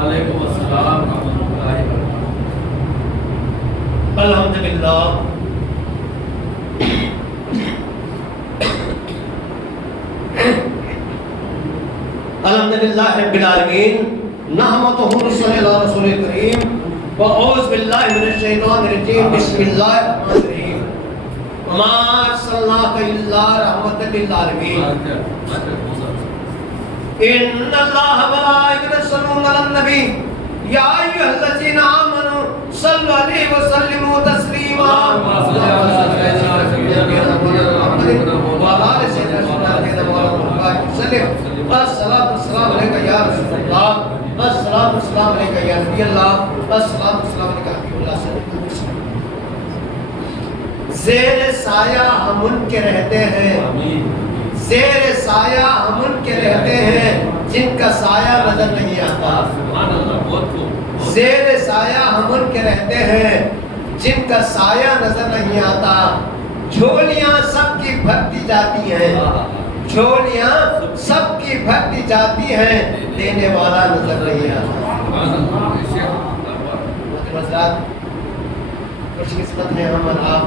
وعلیکم السلام ورحمۃ اللہ وبرکاتہ۔ الحمدللہ الحمدللہ رب العالمین نحمدہ ونصلی علی رسول الکریم واعوذ باللہ من الشیطان الرجیم بسم اللہ الرحمن الرحیم وما ارسلناک الا رحمۃ للعالمین ان اللہ وملائکتہ یصلون علی النبی یا ایھا الذین آمنوا صلوا علیہ وسلموا تسلیما الصلاۃ والسلام علیکہ یا رسول اللہ، الصلاۃ والسلام علیکہ یا نبی اللہ، الصلاۃ والسلام علیکہ حبیب اللہ صلی اللہ علیہ وسلم۔ زیر سایہ ہم ان کے رہتے ہیں، زیر سایہ ہم ان کے رہتے ہیں جن کا سایہ نظر نہیں آتا، زیر سایہ ہم ان کے رہتے ہیں جن کا سایہ نظر نہیں آتا۔ جھولیاں سب کی بھرتی جاتی ہیں، جھولیاں سب کی بھرتی جاتی ہیں، دینے والا نظر نہیں آتا۔ حضرات خوش قسمت ہیں ہم اور آپ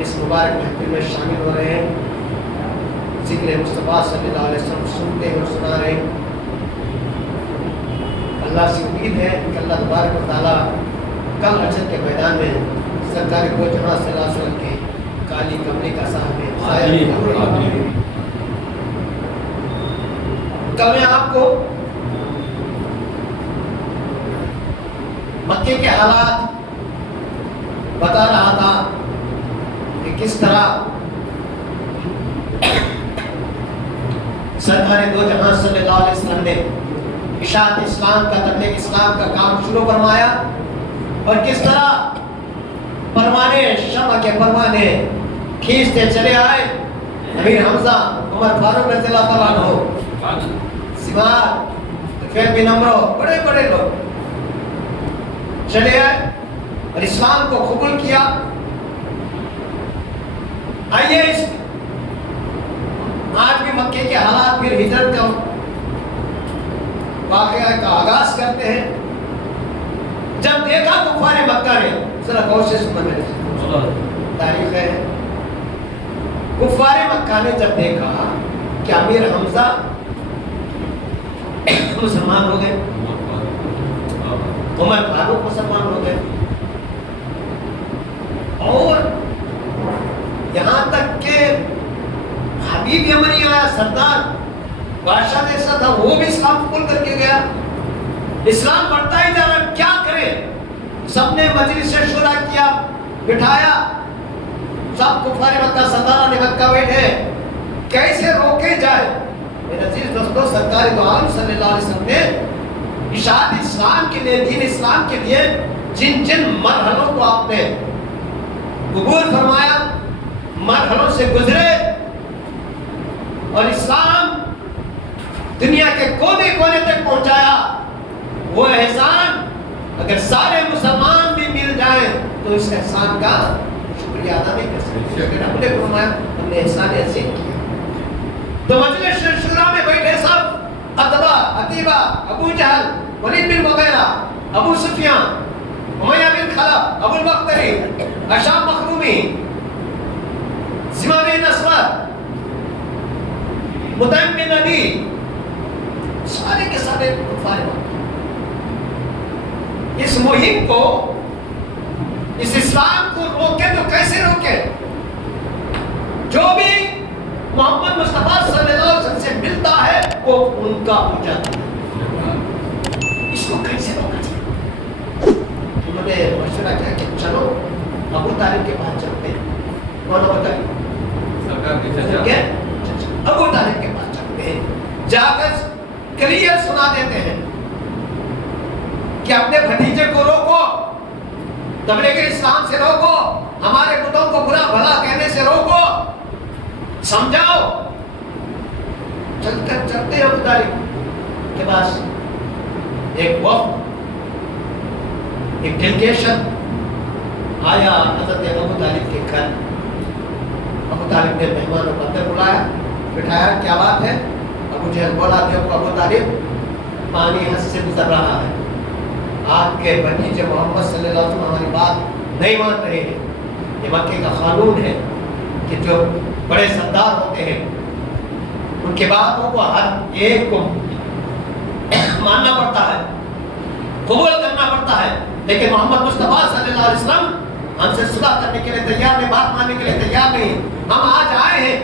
اس مبارک محفل میں شامل ہو رہے ہیں، ذکر مصطفیٰ صلی اللہ علیہ وسلم سنتے ہیں اور سنا رہے ہیں۔ اللہ سے امید ہے کہ اللہ تبارک و تعالیٰ کل حشر کے میدان میں سرکار کو جہاں صلی اللہ علیہ وسلم کی کالی کملی کا صاحب کل میں آپ کو مکے کے حالات بتا رہا تھا کہ کس طرح سرکار دو جہاں صلی اللہ علیہ وسلم نے اشاعت اسلام کا تبلیغ اسلام کا کام شروع فرمایا اور کس طرح پروانے شمع کے پروانے کھینچتے چلے آئے۔ امیر حمزہ عمر فاروق رضی اللہ تعالیٰ عنہ، سمار طفیل بن عمرو، بڑے بڑے لوگ چلے آئے اور اسلام کو قبول کیا۔ آئیے اس آج بھی مکے کے حالات پھر ہجرت کا واقعہ کا آغاز کرتے ہیں۔ جب دیکھا کفار مکہ نے، ذرا غور سے سننا میرے تاریخ ہے، کفار مکہ نے جب دیکھا کہ امیر حمزہ مسلمان ہو گئے، عمر فاروق مسلمان ہو گئے، اور یہاں تک کہ حبیب یمنی آیا، سردار بادشاہ جیسا تھا، وہ بھی اسلام قبول کر کے گیا۔ اسلام بڑھتا ہی جا رہا، کیا کرے؟ سب نے مجلس شورا کیا، بٹھایا، سب کفار مکہ سرداران مکہ بیٹھے، کیسے روکے جائے؟ میرے عزیز دوستو، سرکار دو عالم صلی اللہ علیہ وسلم نے اشاعت اسلام کے لیے، دین اسلام کے لیے جن جن مرحلوں کو آپ نے قبول فرمایا، مرحلوں سے گزرے اور اسلام دنیا کے کونے کونے تک پہنچایا، وہ احسان اگر سارے مسلمان بھی مل جائیں تو اس احسان کا شکریہ ادا نہیں کر سکتے۔ لیکن ہم نے فرمایا ہم نے احسان عظیم کیا۔ تو مجلس شورا میں بیٹھے سب، عتبہ، عتیبہ، ابو جہل، ولید بن مغیرہ، ابو سفیان، امیہ بن خلف، ابو البختری، ہشام مخزومی، زمام بن اسود، مطعم بن عدی، سارے کے سارے کفار مکہ۔ اس مہم کو، اس اسلام کو روکے تو کیسے روکے؟ جو بھی محمد مصطفیٰ صلی اللہ علیہ وسلم سے ملتا ہے وہ ان کا ہو جاتا ہے، اس کو کیسے روکا جائے؟ انہوں نے مشورہ کیا کہ چلو ابو طالب کے پاس چلتے ہیں۔ کون ابو طالب؟ ابو طالب کے پاس چلتے ہیں، جا کر کلیئر سنا دیتے ہیں کہ اپنے بھتیجے کو روکو، تبلیغ اسلام سے روکو، ہمارے بتوں کو برا بھلا کہنے سے روکو، سمجھاؤ۔ چلتے ہیں ابو طالب کے پاس، ایک وفد، ایک ڈیلیگیشن آیا حضرت ابو طالب کے گھر۔ ابو طالب نے مہمانوں کو اندر بلایا، بٹھایا، کیا بات ہے؟ ابو جہل بولا، دیکھو ابو طالب، پانی حد سے گزر رہا ہے. آپ کے بھتیجے محمد صلی اللہ علیہ وسلم ہماری بات نہیں مان رہے ہیں. یہ مکے کا قانون ہے کہ جو بڑے سردار ہوتے ہیں ان کے باتوں کو ہر ایک کو ماننا پڑتا ہے, قبول کرنا پڑتا ہے. لیکن محمد مصطفیٰ صلی اللہ علیہ وسلم ہم سے صلح کرنے کے لیے تیار نہیں, بات ماننے کے لیے تیار نہیں. ہم آج آئے ہیں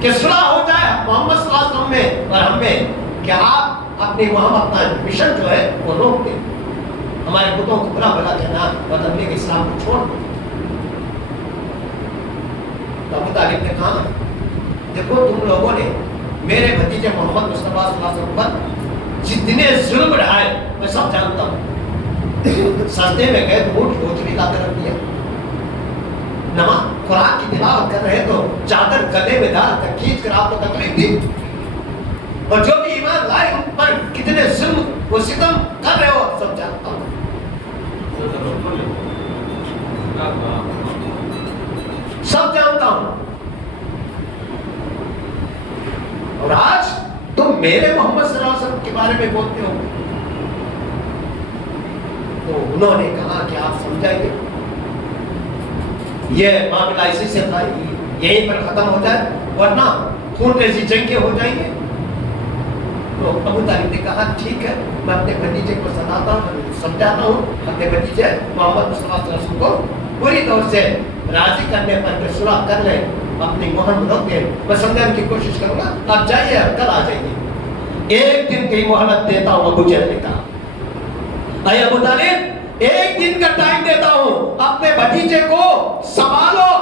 کہ صلح ہو جائے محمد صلی اللہ علیہ وسلم میں اور ہم میں, کہ آپ اپنی وہاں اپنا مشن جو ہے وہ روک دیں, ہمارے بتوں کو برا بھلا کہنا اور تبلیغ اسلام کو چھوڑ دیں. تو ابو طالب نے کہا دیکھو تم لوگوں نے میرے بھتیجے محمد مصطفیٰ صلی اللہ علیہ وسلم پر جتنے ظلم ڈھائے میں سب جانتا ہوں. سجدے میں گئے تو اونٹ گوچری لا کر رکھ دیا, نماز قرآن کی تلاوت کر رہے تو چادر گلے میں ڈال کر کھینچ کر آپ کو تکلیف دی, اور جو بھی ایمان لائے ان پر کتنے ظلم و ستم کر رہے ہو سب جانتا ہوں. سب جانتا ہوں. اور آج تم میرے محمد صلی اللہ علیہ وسلم کے بارے میں بولتے ہو. تو انہوں نے کہا کہ آپ سمجھائیے یہ معاملہ اسی سے تھا, یہیں پر ختم ہو جائے ورنہ خون ریزی جنگیں ہو جائیں گے. تو ابو طالب نے کہا ٹھیک ہے, میں اپنے بھتیجے کو سناتا ہوں, سمجھاتا ہوں. اپنے بھتیجے محمد مصطفیٰ صلی اللہ علیہ وسلم کو پوری طور سے راضی کرنے پر کہ صلح کر لیں, اپنی مہم رکھ دیں. میں سمجھانے کی کوشش کروں گا, آپ جائیے کل آ جائیے. ایک دن کی مہلت دیتا ہوں ابو جہل نے کہا. اے ابو طالب ایک دن کا ٹائم دیتا ہوں, اپنے بھتیجے کو سنبھالو,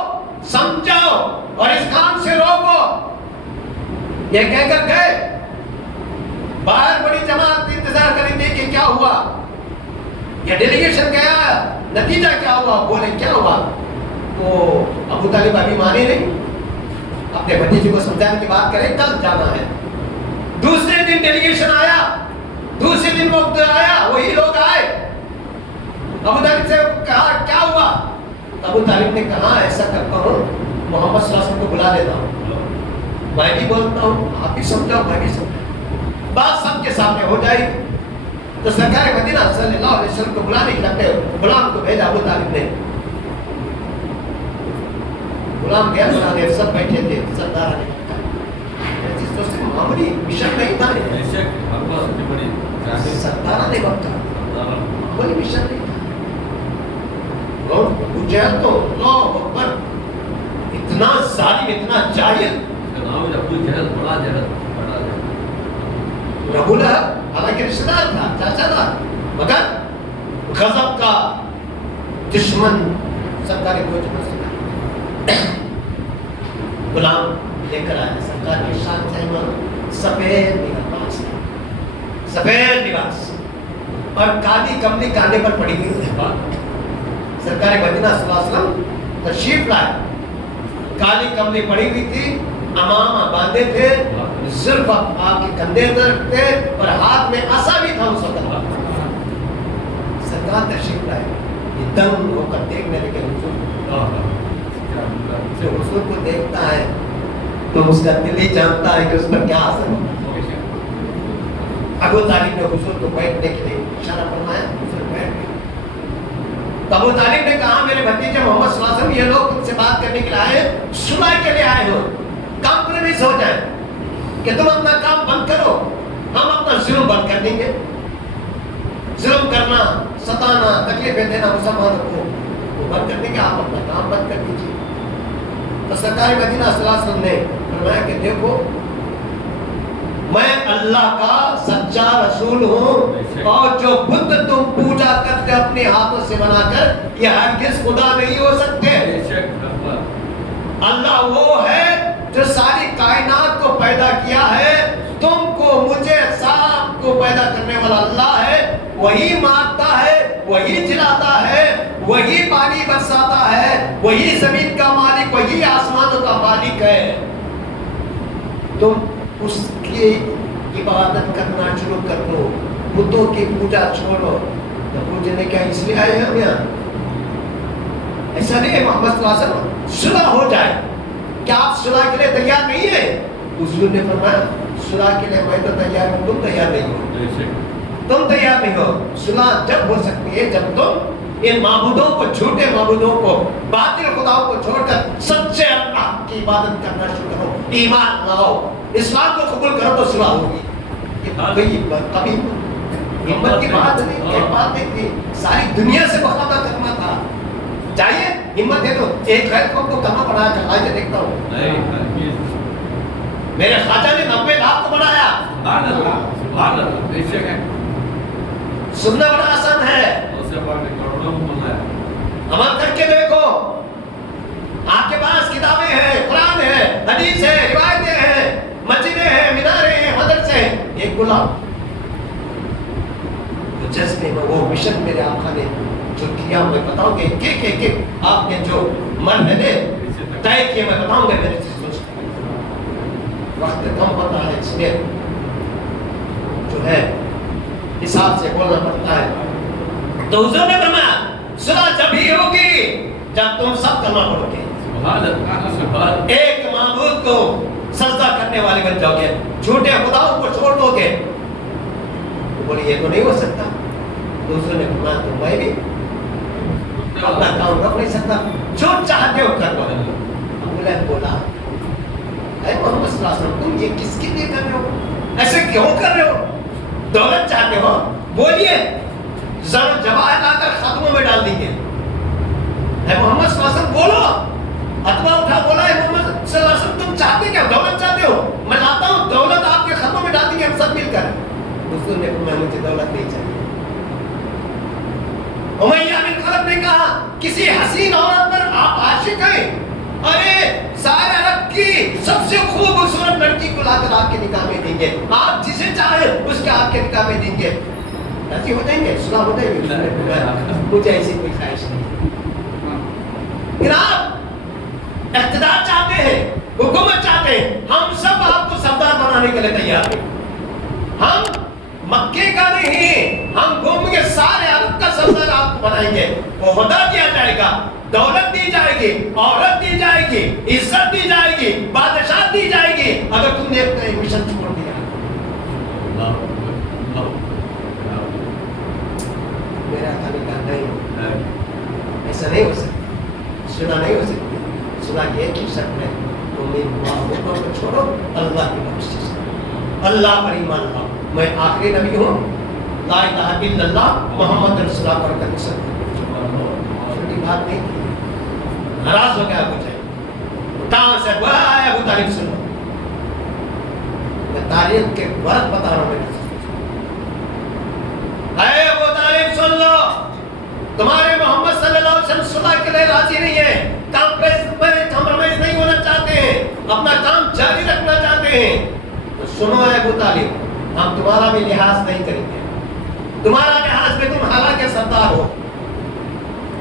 سمجھاؤ اور اس کام سے روکو. یہ کہہ کر گئے. باہر بڑی جماعت انتظار کریں گے کہ کیا ہوا, یہ ڈیلیگیشن گیا, نتیجہ کیا ہوا, بولے کیا ہوا. تو ابو طالب ابھی مانے نہیں, اپنے بھتیجے کو سمجھانے کی بات کریں, کل جانا ہے. دوسرے دن ڈیلیگیشن آیا, دوسرے دن وقت آیا, وہی لوگ آئے. ابو طالب سے کہا کیا ہوا. ابو طالب نے کہا ایسا کرتا ہوں محمد صلی اللہ علیہ وسلم کو بلا لیتا ہوں, میں بھی بولتا ہوں, آپ بھی سمجھاؤ میں بھی سمجھاؤ, بات سب کے سامنے ہو جائے. تو سرکار مدینہ صلی اللہ علیہ وسلم کو بلانے کے لیے غلام کو بھیجا ابو طالب نے. غلام گیا بلانے, سب بیٹھے تھے. سردار نے تو صرف معمولی مشن نہیں تھا, سردار نے وقت معمولی مشن نہیں تھا. ابو جہل تو اللہ اکبر اتنا ظالم, اتنا جاہل. ابو لہب حالانکہ رشتہ دار تھا, چاچا تھا, مگر غضب کا دشمن. سرکار کو غلام لے کر آیا. سرکار کے شان سے سفید لباس, سفید لباس اور کالی کملی کاندھے پر پڑی ہوئی تھی. سرکار مدینہ صلی اللہ علیہ وسلم تشریف لائے, کالی کملی پڑی ہوئی تھی, امامہ باندھے تھے, زلف آپ کے کندھے پر رکھتے اور ہاتھ میں عصا بھی تھا اس وقت. سرکار تشریف لائے, یہ دنگ ہو کر دیکھنے لگے. حضور کو دیکھتا ہے تو اس کا دل ہی جانتا ہے کہ اس پر کیا اثر ہوگا. ابو طالب نے حضور کو بیٹھنے کے لیے اشارہ فرمایا, حضور بیٹھ گئے. تو ابو طالب نے کہا میرے بھتیجے محمد صلی اللہ علیہ وسلم یہ لوگ تم سے بات کرنے کے لیے آئے, صلح کے لیے آئے ہو, کمپرومائز ہو جائے کہ تم اپنا کام بند کرو, ہم اپنا ظلم بند کر دیں گے. ظلم کرنا, ستانا, تکلیفیں دینا مسلمانوں کو وہ بند کر دیں گے, آپ اپنا کام بند کر دیجیے. تو سرکار مدینہ صلی اللہ علیہ وسلم نے فرمایا کہ دیکھو میں اللہ کا سچا رسول ہوں, اور جو بت تم پوجا کرتے اپنے ہاتھوں سے بنا کر, یہ ہرگز خدا نہیں ہو سکتے. اللہ وہ ہے جو ساری کائنات کو پیدا کیا ہے. تم کو, مجھے, سب کو پیدا کرنے والا اللہ ہے. وہی مارتا ہے, وہی جلاتا ہے, وہی پانی برساتا ہے, وہی زمین کا مالک, وہی آسمانوں کا مالک ہے. تم اس کی عبادت کرنا شروع کر دو, بتوں کی پوجا چھوڑو. تو پوجنے کیا اس لیے آئے ہم یہاں؟ ایسا نہیں ہے. محمد صلی اللہ علیہ وسلم صلح ہو جائے, کیا آپ صلح کے لیے تیار نہیں ہیں؟ حضور نے فرمایا सुलह के लिए मैं तो तैयार हूँ, तुम तैयार नहीं हो। तुम तैयार नहीं हो। सुलह जब हो सकती है जब तुम इन माबूदों को, झूठे माबूदों को, बातिल खुदाओं को छोड़कर सच्चे अल्लाह की इबादत करना शुरू करो, ईमान लाओ, इस्लाम को कबूल करो तो सुलह होगी। ये कभी हिम्मत की बात नहीं, एक बात नहीं थी, सारी दुनिया से मुकाबला करना था। चाहिए हिम्मत है तो एक खैर को कहाँ पढ़ा कर आज देखता हूँ। मेरे ख्वाजा ने 90 लाख को बनाया। बेशक है, सुनना बड़ा आसान है, अमल करके देखो। आपके पास किताबें हैं, कुरान है, हदीस है, रिवायतें हैं, मस्जिदें हैं, मीनारें हैं, मदरसे हैं, एक गुलाम तो जज्बे में वो मिशन मेरे आका ने जो किया मैं बताऊंगा, एक आपने जो मरहले तय किए मैं बताऊंगा। मेरे से सोचते वक्त कम होता है, इसलिए जो है हिसाब से बोलना पड़ता है। तो हुजूर ने फरमाया सुलह जब ही होगी जब तुम सब कलमा पढ़ोगे, एक माबूद को सजदा करने वाले बन जाओगे, झूठे खुदाओं को छोड़ दोगे। तो बोले ये तो नहीं हो सकता। तो हुजूर ने फरमाया तो मैं भी अपना काम कर नहीं सकता, जो चाहते हो कर लो। अबूलहब बोला ऐ मोहम्मद सल्लल्लाहु अलैहि वसल्लम तुम ये किसके लिए कर रहे हो, ऐसे क्यों कर रहे हो, दौलत चाहते हो, बोलिए जरा जवाहर लाकर खातमों में डाल देंगे। ऐ मोहम्मद सल्लल्लाहु अलैहि वसल्म बोलो। अतबा उठा बोला ऐ मोहम्मद सल्लल्लाहु अलैहि वसल्म तुम चाहते क्या, दौलत चाहते हो, मैं लाता हूँ दौलत आपके खातों में डाल देंगे हम सब मिलकर। हुजूर ने फरमाया मुझे दौलत नहीं चाहिए। उमैया बिन खलफ ने कहा किसी हसीन औरत पर आप आशिक हैं, अरे सारे अरब की सबसे खूबसूरत लड़की को लाकर आपके निकाह में देंगे, आप जिसे चाहे उसके आपके निकाह में देंगे, राजी हो जाएंगे, सुलह हो जाएगी। मुझे ऐसी कोई ख्वाहिश नहीं। फिर आप इख्तिदार चाहते हैं, हुकूमत चाहते हैं, हम सब आपको सरदार बनाने के लिए तैयार हैं। हम मक्के का नहीं, हम घूम के सारे अरब का सरदार आपको बनाएंगे। ओहदा दिया जाएगा, दौलत दी जाएगी, औरत दी जाएगी, इज्जत दी जाएगी, बादशाह दी जाएगी अगर तुमने अपना मिशन छोड़ दिया। मेरा खाने का नहीं, ऐसा नहीं हो सकता, सुना नहीं हो सकती। सुना ये कि शर्त है तुम इन माहौलों को छोड़ो, अल्लाह की बख्शिश, अल्लाह पर ईमान लाओ। मैं आखिरी नबी हूँ, ला इलाहा इल्लल्लाह मुहम्मद रसूलुल्लाह पढ़कर छोटी बात नहीं थी। नाराज हो गया अबू तालिब, कहाँ से आया अबू तालिब, सुनो मैं तारीख के वर्क बता रहा हूँ। अरे अबू तालिब सुन लो, तुम्हारे मोहम्मद सल्लल्लाहु अलैहि वसल्लम सुलह के लिए राजी नहीं है, कॉम्प्रोमाइज नहीं होना चाहते हैं, अपना काम जारी रखना चाहते हैं। तो सुनो अबू तालिब, हम तुम्हारा भी लिहाज नहीं करेंगे, तुम्हारा लिहाज में तुम हालांकि सरदार हो,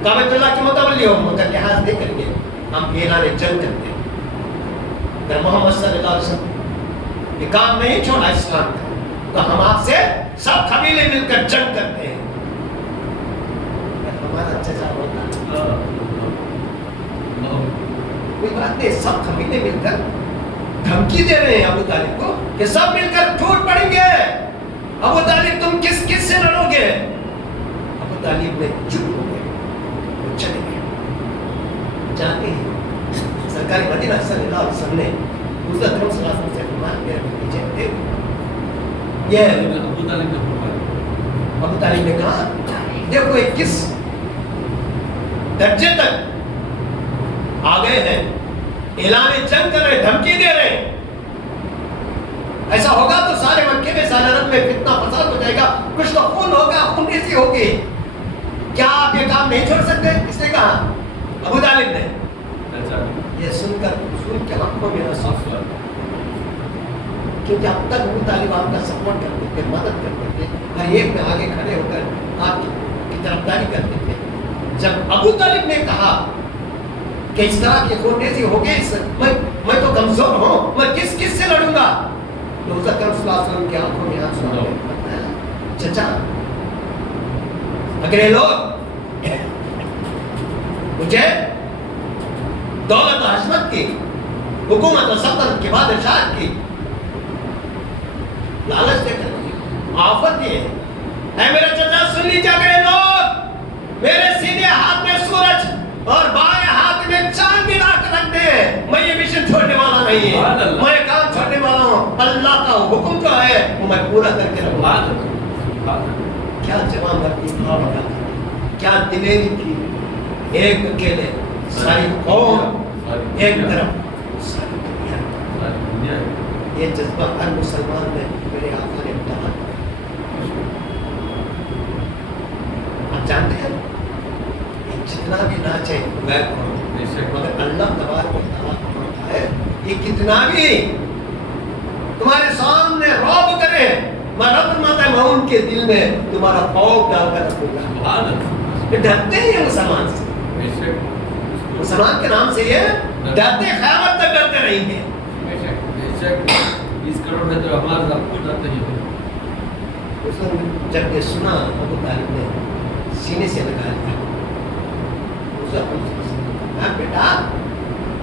काबतुल्लाह के मुतवल्ली हो, मगर लिहाज नहीं करेंगे, हम ऐलान जंग करते हैं। अगर मोहम्मद सल्लल्लाहु अलैहि वसल्लम ये काम नहीं छोड़ा इस्लाम का, तो हम आपसे सब कबीले मिलकर जंग करते हैं। हमारा चचा होता कोई बात नहीं, सब कबीले मिलकर धमकी दे रहे हैं अबू तालिब को कि सब मिलकर टूट पड़ेंगे। अबू तालिब तुम किस किस से लड़ोगे? अबू तालिब ने चुप हो गए, वो चले गए। जाते ही सरकारी मदीना सल्लल्लाहु अलैहि वसल्लम ने दूसरा तरफ सल्लल्लाहु अलैहि वसल्लम से फरमाया मेरे पीछे देख। ये अबू तालिब ने कहा देखो ये किस दर्जे तक आ गए हैं, ऐलान जंग कर रहे, धमकी दे रहे। ऐसा होगा तो सारे मक्के में, सारे अरब में फितना फसाद हो जाएगा, कुछ तो खून होगा, खूनरेज़ी होगी। क्या आप ये काम नहीं छोड़ सकते? किसने कहा? अबू तालिब ने। ये सुनकर सुन के आंखों में आंसू, क्योंकि अब तक अबू तालिब आपका सपोर्ट करते थे, मदद करते थे, हर एक में आगे खड़े होकर आपकी तरफदारी करते थे। जब अबू तालिब ने कहा कि इस तरह की खूनरेज़ी हो गई, मैं तो कमजोर हूँ, मैं किस किस से लड़ूंगा? तो हुज़ूर सल्लल्लाहु अलैहि वसल्लम की आंखों में आंसू आ गए। चचा अगर ये लोग मुझे दौलत और अज़मत की, हुकूमत और सल्तनत की, बादशाहत की लालच दे कर आफत ये है मेरे चचा सुन लीजिए अगले लोग मेरे सीधे हाथ में सूरज और बाएं हाथ में चांद मिला कर रख दे मैं ये मिशन छोड़ने वाला नहीं है मैं काम छोड़ने वाला हूँ अल्लाह का हुक्म जो है वो मैं पूरा करके रहूंगा क्या जवाब रखती भाव क्या दिलेरी थी एक अकेले सारी कौम एक तरफ सारी दुनिया ये जज्बा हर मुसलमान में मेरे आका ने बताया आप जानते हैं ये जितना भी नाचे मगर अल्लाह तबारक व तआला कहता है ये कितना भी तुम्हारे सामने रौब करे मैं रब माता मैं उनके दिल में तुम्हारा खौफ डालकर रखूंगा ये डरते हैं मुसलमान से मुसलमान के नाम से ये डरते क़यामत तक डरते रहेंगे इस करोड़ में तो हमारे सब कुछ डरते ही उसने जब ये सुना अबू तालिब ने सीने से लगा लिया हाँ बेटा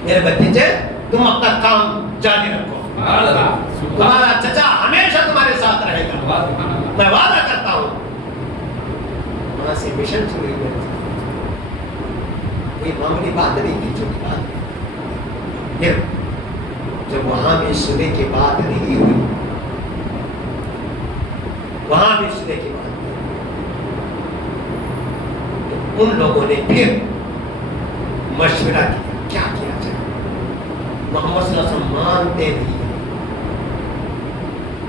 मेरे भतीजे तुम अपना काम जारी रखो तुम्हारा चचा हमेशा तुम्हारे साथ रहेगा मैं वादा करता हूँ वहां से मिशन शुरू हुई कोई मामूली बात नहीं थी छोटी बात फिर जब वहां भी सुबह की बात नहीं हुई वहां भी सुबह की बात तो उन लोगों ने फिर मशवरा किया क्या किया जाए मोहम्मद सल्लल्लाहु अलैहि वसल्लम मानते नहीं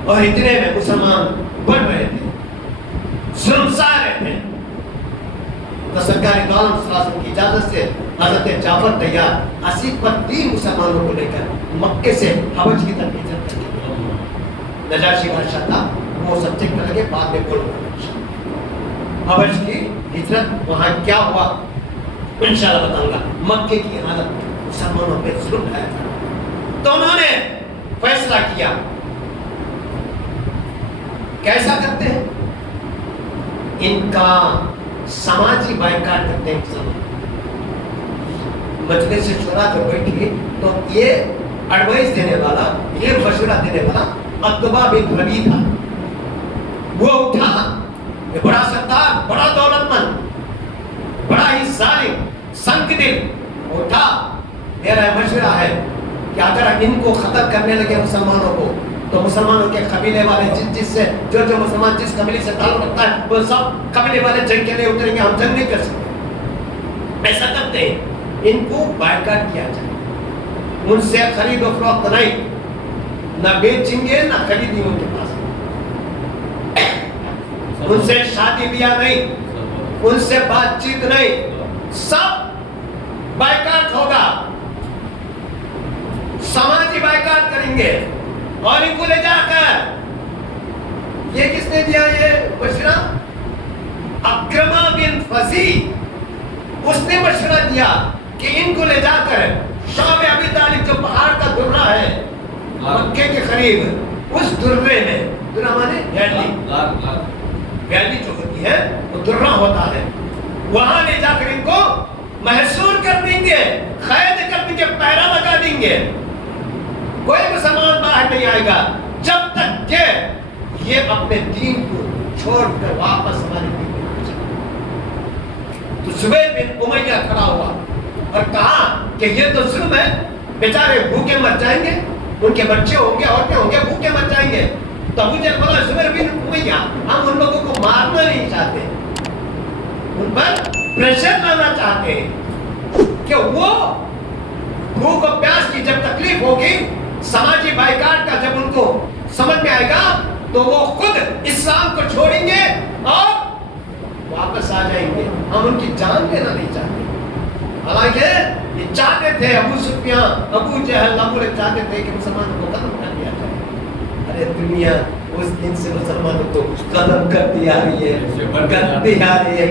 और इतने में मुसलमान बढ़ रहे थे जुल्म रहे थे तो सरकार इमाम सल्लल्लाहु अलैहि वसल्लम की इजाजत से हजरत जाफर तैयार 80 पर 3 मुसलमानों को लेकर मक्के से हबश की तरफ हिजरत करके नजाशी बादशाह था वो सब्जेक्ट में लगे बाद में बोल हबश की हिजरत वहां क्या हुआ इंशाल्लाह बताऊंगा मक्के की हालत मुसलमानों पे जुल्म आया था तो उन्होंने फैसला किया कैसा करते हैं इनका समाजी बाइकाट करते हैं मजलिस से शुरा जो बैठी तो ये एडवाइस देने वाला ये मशवरा देने वाला अब्दुल्ला बिन रबी था वो उठा ये बड़ा सरदार बड़ा दौलतमंद बड़ा ही जालिम संक दिल उठा मेरा मशवरा है कि अगर इनको खत्म करने लगे मुसलमानों को तो मुसलमानों के कबीले वाले जिससे जो मुसलमान जिस कबीले से ताल्लुक रखता है वो सब कबीले वाले जंग के लिए उतरेंगे हम जंग नहीं कर सकते ऐसा करते हैं इनको बायकाट किया जाए उनसे खरीद और फरोख्त नहीं न बेचेंगे न खरीदेंगे उनके पास उनसे शादी ब्याह नहीं उनसे बातचीत नहीं सब बायकाट होगा समाजी बायकाट करेंगे और इनको ले जाकर ये किसने दिया ये मशवरा अक्रमा बिन फजी उसने मशवरा दिया कि इनको ले जाकर शाम अबी तालिब जो पहाड़ का दुर्रा है मक्के के करीब उस दुर्रे में दुर्रा माने वैली जो होती है वो दुर्रा होता है वहां ले जाकर इनको महसूर कर देंगे कैद कर देंगे पहरा लगा देंगे कोई मुसलमान बाहर नहीं आएगा जब तक के ये अपने दीन को छोड़कर वापस हमारे दीन में आ जाए तो जुबैर बिन उमैया खड़ा हुआ और कहा कि ये तो जुल्म है बेचारे भूखे मर जाएंगे उनके बच्चे होंगे औरतें होंगे भूखे मर जाएंगे तो अबू जहल बोला जुबैर बिन उमैया हम उन लोगों को मारना नहीं चाहते उन पर प्रेशर लाना चाहते हैं कि वो भूख और प्यास की जब तकलीफ होगी समाजी बाइकाट का जब उनको समझ में आएगा तो वो खुद इस्लाम को छोड़ेंगे और वापस आ जाएंगे हम उनकी जान लेना नहीं चाहते हालांकि ये चाहते थे अबू सुफियान अबू जहल अबू चाहते थे कि मुसलमानों को खत्म कर दिया जाए अरे दुनिया उस दिन से मुसलमानों को खत्म करती आ रही है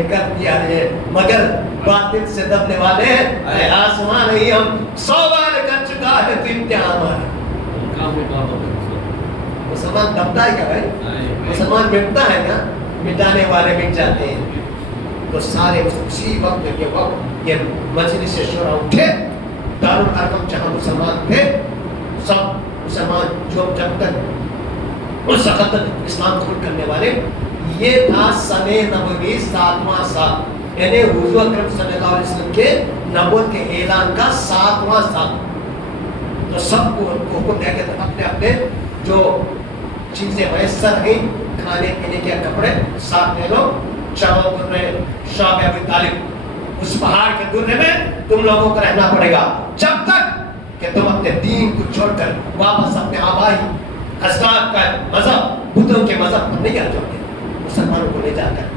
करती आ रही है मगर बातिल से दबने वाले आसमान ही हम 100 बार कर चुका है तो इम्तिहान मुसलमान दबता है क्या भाई मुसलमान मिटता है क्या मिटाने वाले मिट जाते हैं तो सारे उसी वक्त ये मजलिस से शुरा उठे दारुल अरकम जहां मुसलमान थे सब मुसलमान जो जब तक اس وقت اسلام قبول کرنے والے. یہ تھا سنے نبوی 7واں سال، یعنی حضور اکرم صلی اللہ علیہ وسلم کے نبوت کے اعلان کا 7واں سال. تو سب کو ان کو حکم دیا کہ اپنے اپنے جو چیزیں میسر ہیں، کھانے پینے کے کپڑے ساتھ لے لو. چلو درے شعب ابی طالب، اس پہاڑ کے درے میں تم لوگوں کو رہنا پڑے گا جب تک کہ تم اپنے دین کو چھوڑ کر واپس اپنے آبائی اجداد کا مذہب، بتوں کے مذہب پر نہیں آ جاؤ گے. مسلمانوں کو لے جا کر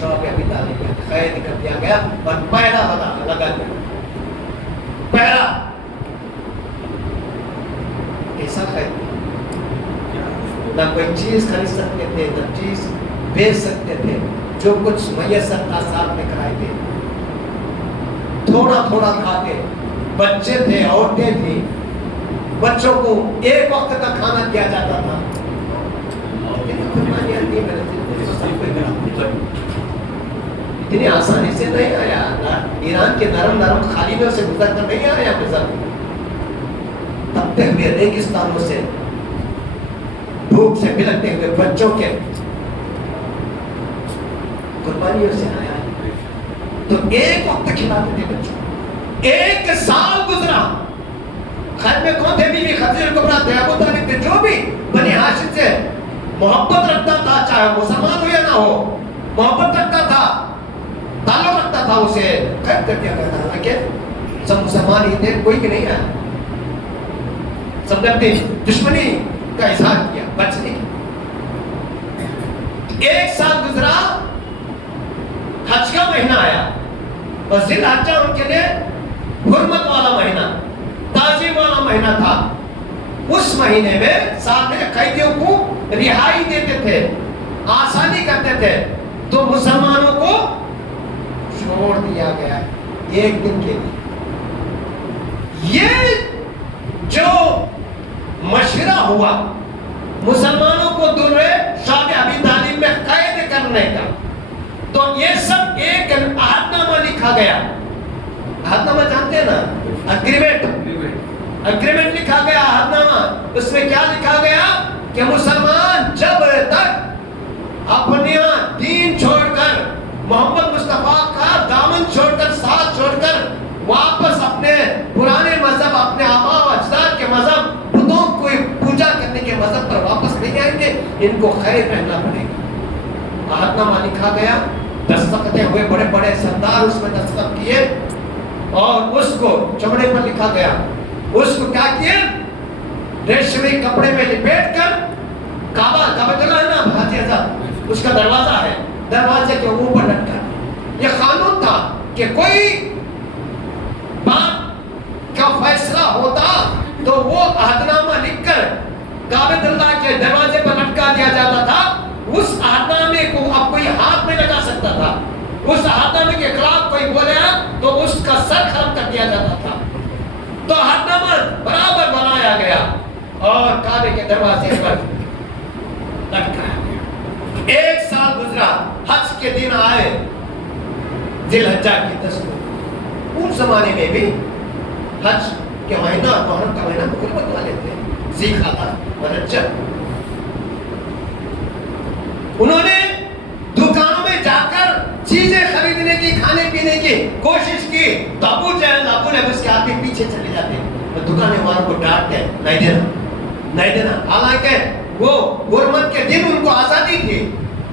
شعب ابی طالب میں قید کر دیا گیا اور پہلا لگا دیا. پہلا ایسا قید، نہ کوئی چیز خرید سکتے تھے، نہ چیز بیچ سکتے تھے. جو کچھ میسر تھا ساتھ میں کھائے تھے، تھوڑا تھوڑا کھاتے. بچے تھے، عورتیں تھیں، بچوں کو ایک وقت کا کھانا دیا جاتا تھا. اتنی آسانی سے نہیں آیا. ایران کے نرم نرم خالی میں سے گزر کر نہیں آیا گزر. تبتے ہوئے ریگستانوں سے، دھوپ سے بلکتے ہوئے بچوں کے قربانیوں سے آیا. تو ایک وقت کھلاتے تھے بچوں. 1 سال گزرا. خیر میں کون تھے؟ بیوی خدیجہ کبریٰ تھے، ابو طالب تھے. جو بھی بنی ہاشم سے محبت رکھتا تھا، چاہے مسلمان ہو یا نہ ہو، محبت رکھتا تھا، تعلق رکھتا تھا، اسے قید کر دیا کرتا تھا. کہ سب مسلمان ہی تھے، کوئی بھی نہیں آیا. سب نے اپنی دشمنی کا اظہار کیا بچنے کی. 1 سال گزرا. حج کا مہینہ آیا اور ذی الحجہ ان کے لیے حرمت والا مہینہ، تعظیم والا مہینہ تھا. اس مہینے میں ساتھ قیدیوں کو رہائی دیتے تھے، آسانی کرتے تھے. تو مسلمانوں کو چھوڑ دیا گیا 1 دن کے لیے. یہ جو مشورہ ہوا مسلمانوں کو درے شعب ابی طالب میں قید کرنے کا، تو یہ سب ایک عہد نامہ لکھا گیا. عہد نامہ جانتے ہیں نا؟ اگریمنٹ لکھا گیا، عہد نامہ. اس میں کیا لکھا گیا کہ مسلمان جب تک اپنا دین چھوڑ کر، محمد مصطفیٰ کا دامن چھوڑ کر، ساتھ چھوڑ کر واپس اپنے پرانے مذہب، اپنے آباء و اجداد کے مذہب، بتوں کو پوجا کرنے کے مذہب پر واپس نہیں آئیں گے. ان کو خیر رہنا پڑے گا. عہد نامہ لکھا گیا، دستخطیں ہوئے، بڑے بڑے سردار اس میں دستخط کیے اور اس کو چمڑے پر لکھا گیا. اس کو کیا کیے؟ ریشمی کپڑے میں لپیٹ کر کعبہ اللہ نا بھاتی ازاد، اس کا دروازہ ہے، دروازے کے اوپر لٹکا. یہ قانون تھا کہ کوئی بات کا فیصلہ ہوتا تو وہ عہد نامہ لکھ کر کعبۃ اللہ کے دروازے پر لٹکا دیا جاتا تھا. اس عہد نامے کو اب کوئی ہاتھ میں لگا سکتا تھا. اس عہد نامے کے خلاف کوئی بولے تو اس کا سر ختم کر دیا جاتا تھا. تو عہد نامہ برابر بنایا گیا اور کعبے کے دروازے پر لٹکایا گیا. 1 سال گزرا. حج کے دن آئے، ذی الحجہ کی 10 کو. اس زمانے میں بھی حج کے مہینہ اور محرم کا مہینہ حرمت والے تھے. ذی القعدہ اور رجب. انہوں نے دکانوں میں جا کر چیزیں خریدنے کی، کھانے پینے کی کوشش کی. تو ابو لہب اس کے آدمی پیچھے چلے جاتے ہیں، دکانے والوں کو ڈانٹتے، نہیں دینا نہیں دینا. حالانکہ وہ حرمت کے دن ان کو آزادی تھی،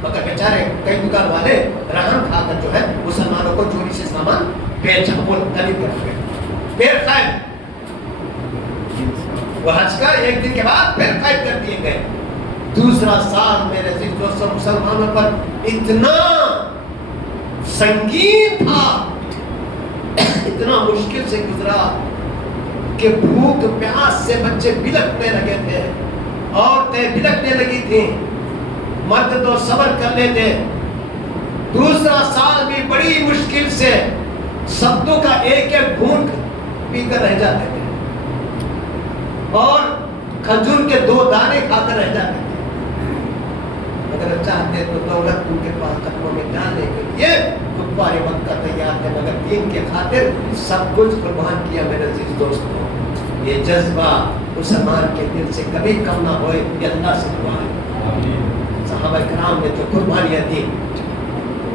مگر بیچارے کئی دکان والے رہن کھا کر جو ہے مسلمانوں کو چوری سے سامان بیچ خرید کر گئے. پھر خیر وہ حج کا 1 دن کے بعد پھر قید کر دیے گئے. دوسرا سال میرے دوستوں مسلمانوں پر اتنا سنگین تھا، اتنا مشکل سے گزرا کہ بھوک پیاس سے بچے بلکنے لگے تھے، عورتیں بلکنے لگی تھیں، مرد تو صبر کر لیتے. دوسرا سال بھی بڑی مشکل سے سبتوں کا 1 گھونٹ پی کر رہ جاتے تھے اور کھجور کے 2 دانے کھا کر رہ جاتے تھے. اگر چاہتے تو دولت ان کے پاس قدموں میں ڈالنے کے لیے کفار مکہ تیار تھے، مگر دین کے خاطر سب کچھ قربان کیا. میرے عزیز دوستوں، یہ جذبہ مسلمان کے دل سے کبھی کم نہ ہوئے، یہ اللہ سے دعا ہے. सहाबा किराम ने जो कुर्बानियां दी।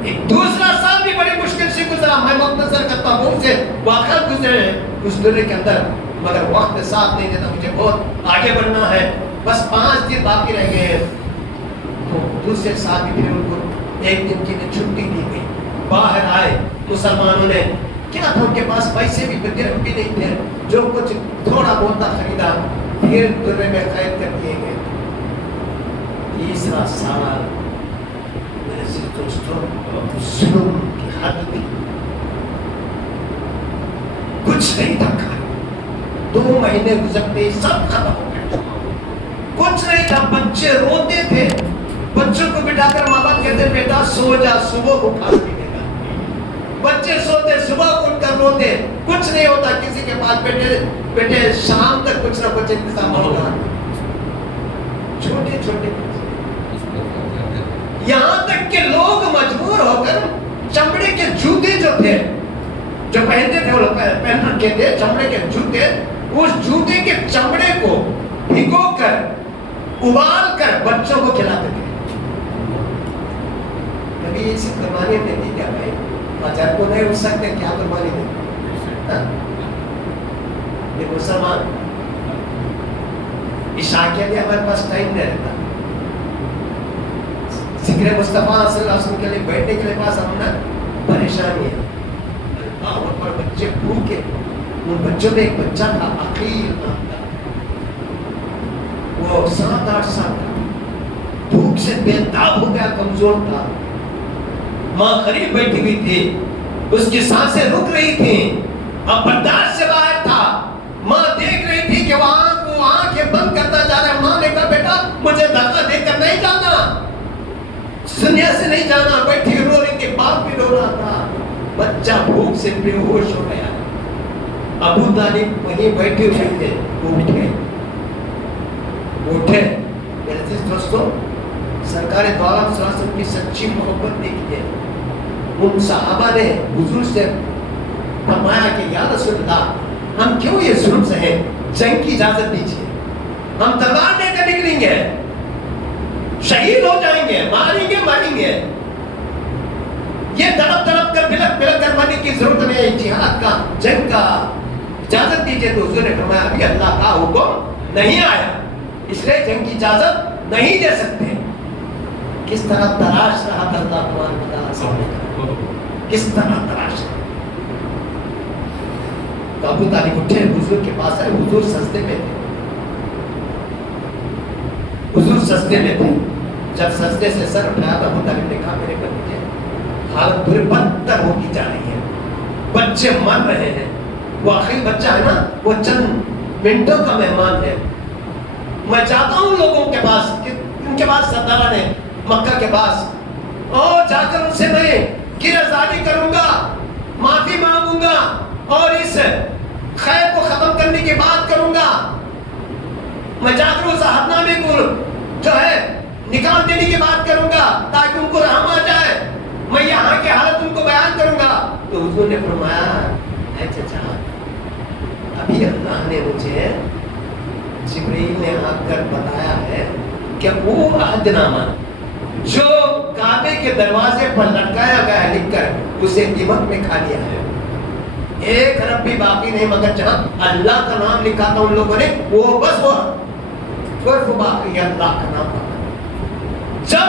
एक दूसरा साल भी बड़ी मुश्किल से गुजरा। मैं मुख्तसर करता हूँ से वाक़या गुजरे उस दुनिया के अंदर, मगर वक्त साथ नहीं देता, मुझे बहुत आगे बढ़ना है, बस 5 दिन बाकी रह गए हैं। तो दूसरे साल भी फिर उनको एक दिन की छुट्टी दी गई। बाहर आए मुसलमानों ने, क्या था उनके पास पैसे भी दिरहम भी नहीं थे, जो कुछ थोड़ा बहुत खरीदा, फिर दुर्रे में कैद कर दिए गए। तीसरा साल मेरे से दोस्तों जुल्म की हद थी, कुछ नहीं था खाने। 2 महीने गुजरते सब खत्म हो गया, कुछ नहीं था। बच्चे रोते थे, बच्चों को बिठाकर माँ बाप कहते बेटा सो जा, सुबह को खा पीएगा। बच्चे सोते, सुबह उठकर रोते, कुछ नहीं होता। किसी के पास बेटे शाम तक कुछ ना कुछ इंतजाम होगा। छोटे छोटे यहाँ तक के लोग मजबूर होकर चमड़े के जूते जो थे, जो पहनते थे, वो लोग पहन रखे थे चमड़े के जूते, उस जूते के चमड़े को भिगोकर उबाल कर बच्चों को खिलाते थे। कभी इसी कुर्बानी में दी क्या भाई? बाजार को नहीं उठ सकते, क्या कुर्बानी दे? ये मुसलमान इशा के लिए हमारे पास टाइम नहीं रहता। जिक्र मुस्तफा सल्लल्लाहु अलैहि वसल्लम के लिए बैठने के लिए पास हमने परेशानी है। और बच्चे भूखे, उन बच्चों में एक बच्चा था अकील नाम का, वो 7-8 साल का, भूख से बेताब हो गया, कमजोर था। माँ करीब बैठी हुई थी, उसकी सांसें रुक रही थी, अब बर्दाश्त से बाहर था। माँ देख रही थी कि वो आंखें बंद करता जा रहा है। माँ ने कहा बेटा मुझे धक्का देकर नहीं जाना, दुनिया से नहीं जाना। बैठी रो रही थी, बाप भी रो रहा था। बच्चा भूख से बेहोश हो गया। अबू तालिब वहीं बैठे हुए थे, उठे। मेरे दोस्तों, सरकार दो आलम सल्लल्लाहु अलैहि वसल्लम की सच्ची मोहब्बत देखिए। उन सहाबा ने हुजूर से फरमाया कि या रसूलल्लाह, हम क्यों ये जुल्म सहे, जंग की इजाजत दीजिए, हम तलवार लेकर निकलेंगे, शहीद हो जाएंगे, मारेंगे। ये तड़प कर बिलक कर मरने की जरूरत नहीं है, जिहाद का, जंग का इजाजत दीजिए। तो हुजूर ने फरमाया अभी अल्लाह का हुक्म नहीं आया, इसलिए जंग की इजाजत नहीं दे सकते। किस तरह तलाश रहा था अल्लाह तबारक व तआला, किस तरह तलाश रहा। तो अबू तालिब उठे, हुजूर के पास आए। हुजूर सजदे में थे, हुजूर सजदे में थे। जब सजदे से सर उठाया तो अबू तालिब ने कहा मेरे बच्चे हालत बुरी बदतर होती जा रही है, बच्चे मर रहे हैं। वो आखिरी बच्चा है ना, वो चंद मिनटों का मेहमान है। मैं चाहता हूँ लोगों के पास, उनके पास सरदारा ने मक्का के पास, और जाकर उनसे मैं गिरफ्तारी करूंगा, माफी मांगूंगा और इस खैर को खत्म करने की बात करूंगा। मैं जाकर उस अहदनामे को जो है निकाल देने की बात करूंगा ताकि उनको रहम आ जाए। मैं यहाँ की हालत उनको बयान करूंगा। तो हुजूर ने फरमाया है चाचा, अभी अल्लाह ने मुझे जिब्रील ने आकर बताया है कि वो अहदनामा जो काबे के दरवाजे पर लटकाया गया है लिखकर, उसे दिमक में खा लिया है। 1 अरब भी बाकी नहीं, मगर जहां अल्लाह का नाम लिखा था उन लोगों ने, वो बस वो बाकी है अल्लाह का नाम। जब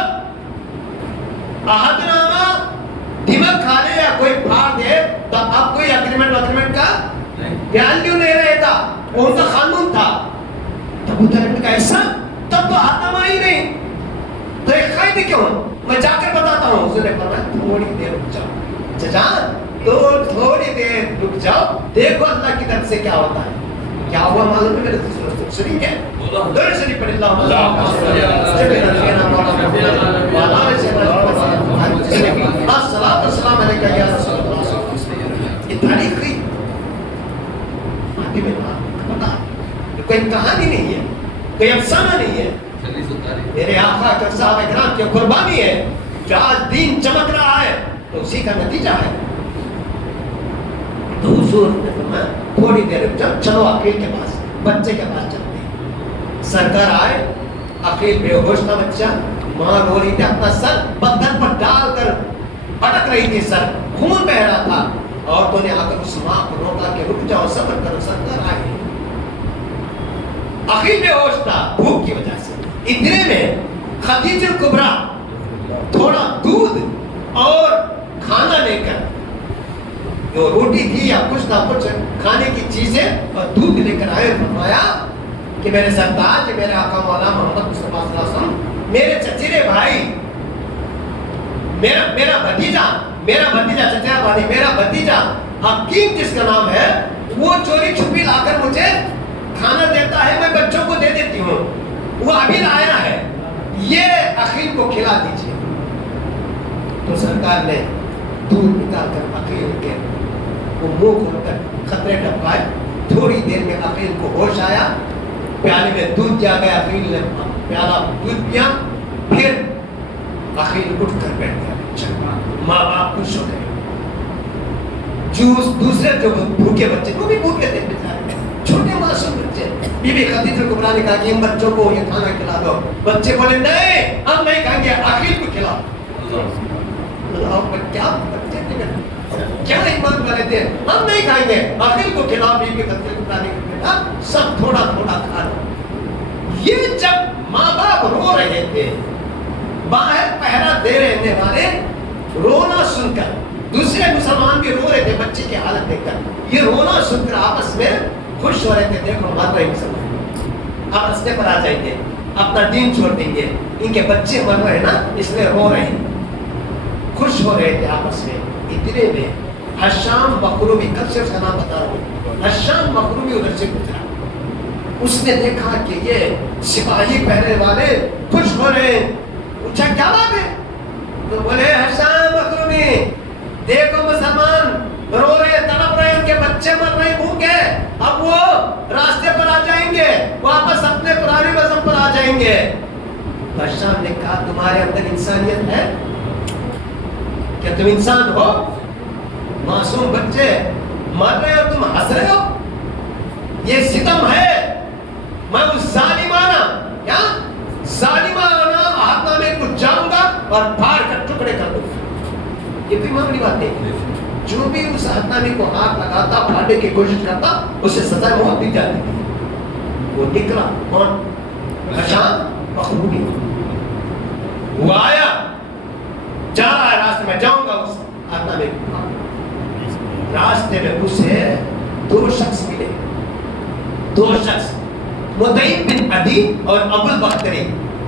अहदनामा दिमक खा ले या कोई फाड़ दे तो अब कोई अग्रीमेंट का वैल्यू नहीं रहता, वो उनका कानून था। तब उधर का ऐसा, तब तो अहदनामा ही नहीं, तो एक कैद क्यों? मैं जाकर बताता हूँ। उसने फरमाया थोड़ी देर रुक जाओ चाचा, तो थोड़ी देर रुक जाओ, देखो अल्लाह की तरफ से क्या होता है। क्या हुआ मालूम है मेरे दोस्तों? सुनिए, दर शरीफ पढ़ अल्लाह अस्सलातु वस्सलाम अलैका या रसूलल्लाह। ये तारीख की पता, कोई कहानी नहीं है, कोई अफसाना नहीं है, मेरे आका के साहब इकराम की कुर्बानी है। जो आज दीन चमक रहा है तो उसी का नतीजा है। तो हुजूर ने फरमाया थोड़ी देर रुक जाओ, चलो अकील के पास, बच्चे के पास चलते हैं। सरकार आए, अकील बेहोश था बच्चा, मां रो रही थी, अपना सर पत्थर पर डालकर पटक रही थी, सर खून बह रहा था। औरतों ने आकर उस मां को रोका कि रुक जाओ, सब्र करो, सरकार आए। अखील बेहोश था भूख की वजह से। इतने में खदीजुल कुबरा थोड़ा दूध और खाना लेकर, जो रोटी थी या कुछ ना कुछ खाने की चीजें और दूध लेकर आए। फरमाया कि मेरे सरताज, मेरे आका मौला मोहम्मद मुस्तफा सल्लल्लाहु अलैहि वसल्लम, मेरे चचेरे भाई, मेरा भतीजा चचेरा भाई, मेरा भतीजा हकीम जिसका नाम है, वो चोरी छुपी लाकर मुझे खाना देता है, मैं बच्चों को दे देती हूँ, वो अभी लाया है, ये अखील को खिला दीजिए। तो सरकार ने दूध निकाल कर अखील के वो मुंह खोलकर खतरे टपकाए। थोड़ी देर में अखील को होश आया, प्याले में दूध जा गया, अखील ने प्याला दूध पिया, फिर अखील उठ कर बैठ गया। माँ बाप खुश हो गए। जूस दूसरे जो भूखे बच्चे, वो भी भूखे थे बेचारे, छोटे मासूम बच्चे। बीबी खदीजा कुबरा ने कहा कि इन बच्चों को ये खाना खिला दो। बच्चे बोले नहीं, हम नहीं खाएंगे, अखील को खिलाओ। क्या बच्चे थे, क्या ईमान वाले थे, हम नहीं खाएंगे, अखील को खिलाओ। बीबी खदीजा कुबरा ने कहा सब थोड़ा थोड़ा खा लो। ये जब माँ बाप रो रहे थे, बाहर पहरा दे रहने वाले रोना सुनकर, दूसरे मुसलमान भी रो रहे थे बच्चे की हालत देखकर, ये रोना सुनकर आपस में खुश हो रहे थे। देखो मर रहे मुसलमान, आप रास्ते पर आ जाएंगे, अपना दीन छोड़ देंगे, इनके बच्चे मर रहे ना इसलिए रो रहे हैं, खुश हो रहे थे आपस में। इतने में हशाम मखरूमी, कब से उसका नाम बता रहा हूँ, हशाम मखरूमी उधर से गुजरा। उसने देखा कि ये सिपाही पहरे वाले खुश हो रहे हैं, पूछा क्या बात है? तो बोले हशाम मखरूमी, देखो मुसलमान रो रहे, तड़प रहे, उनके बच्चे मर रहे भूखे, अब वो रास्ते पर आ जाएंगे, वापस अपने पुराने मज़हब पर आ जाएंगे। हशाम ने कहा तुम्हारे अंदर इंसानियत है क्या? तुम इंसान हो? मासूम बच्चे मर रहे हो, तुम हंस रहे हो? ये सितम है। मैं उस जालिमाना क्या जालिमाना आहतनामे को जाऊंगा और फाड़ कर टुकड़े कर दूंगा। ये कोई मामूली बात नहीं। जो भी उस आहतनामे को हाथ लगाता, फाड़ने की कोशिश करता, उसे सजा मौत दी जाती थी। वो निकला कौन? हशाम मखरूमी। वो आया, जा रहा है रास्ते में, जाऊंगा उस आहतनामे को। रास्ते में उसे दो शख्स मिले, दो शख्स, मुतईम बिन अदी और अबुल बख्तरी,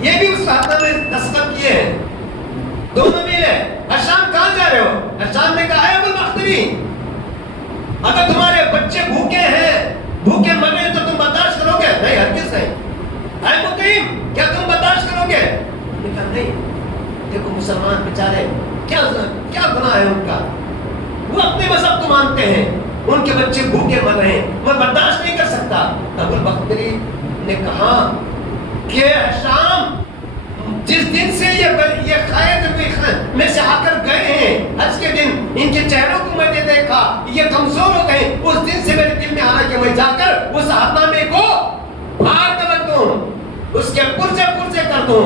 ये भी उस आहतनामे में दस्तखत किए हैं। दोनों मिले। हशाम कहाँ जा रहे हो? हशाम ने कहा अबुल बख्तरी, अगर तुम्हारे बच्चे भूखे हैं, भूखे मर रहे तो तुम बर्दाश्त करोगे? नहीं, हरगिज़ नहीं। ऐ मुतईम, क्या तुम बर्दाश्त करोगे? उसने कहा नहीं। देखो मुसलमान बेचारे, क्या गुनाह है उनका, वो अपने मज़हब को मानते हैं, उनके बच्चे भूखे मर रहे हैं, मैं बर्दाश्त नहीं कर सकता। अबुल बख्तरी ने कहा कि हशाम, जिस दिन से ये खैर में से आकर गए हैं, हज के दिन इनके चेहरों को मैंने देखा, ये कमजोर हो गए, उस दिन से मेरे दिल में आ रहा कि मैं जाकर उस आहतनामे को फाड़ कर रख दूं, उसके पुर्जे पुर्जे कर दूं।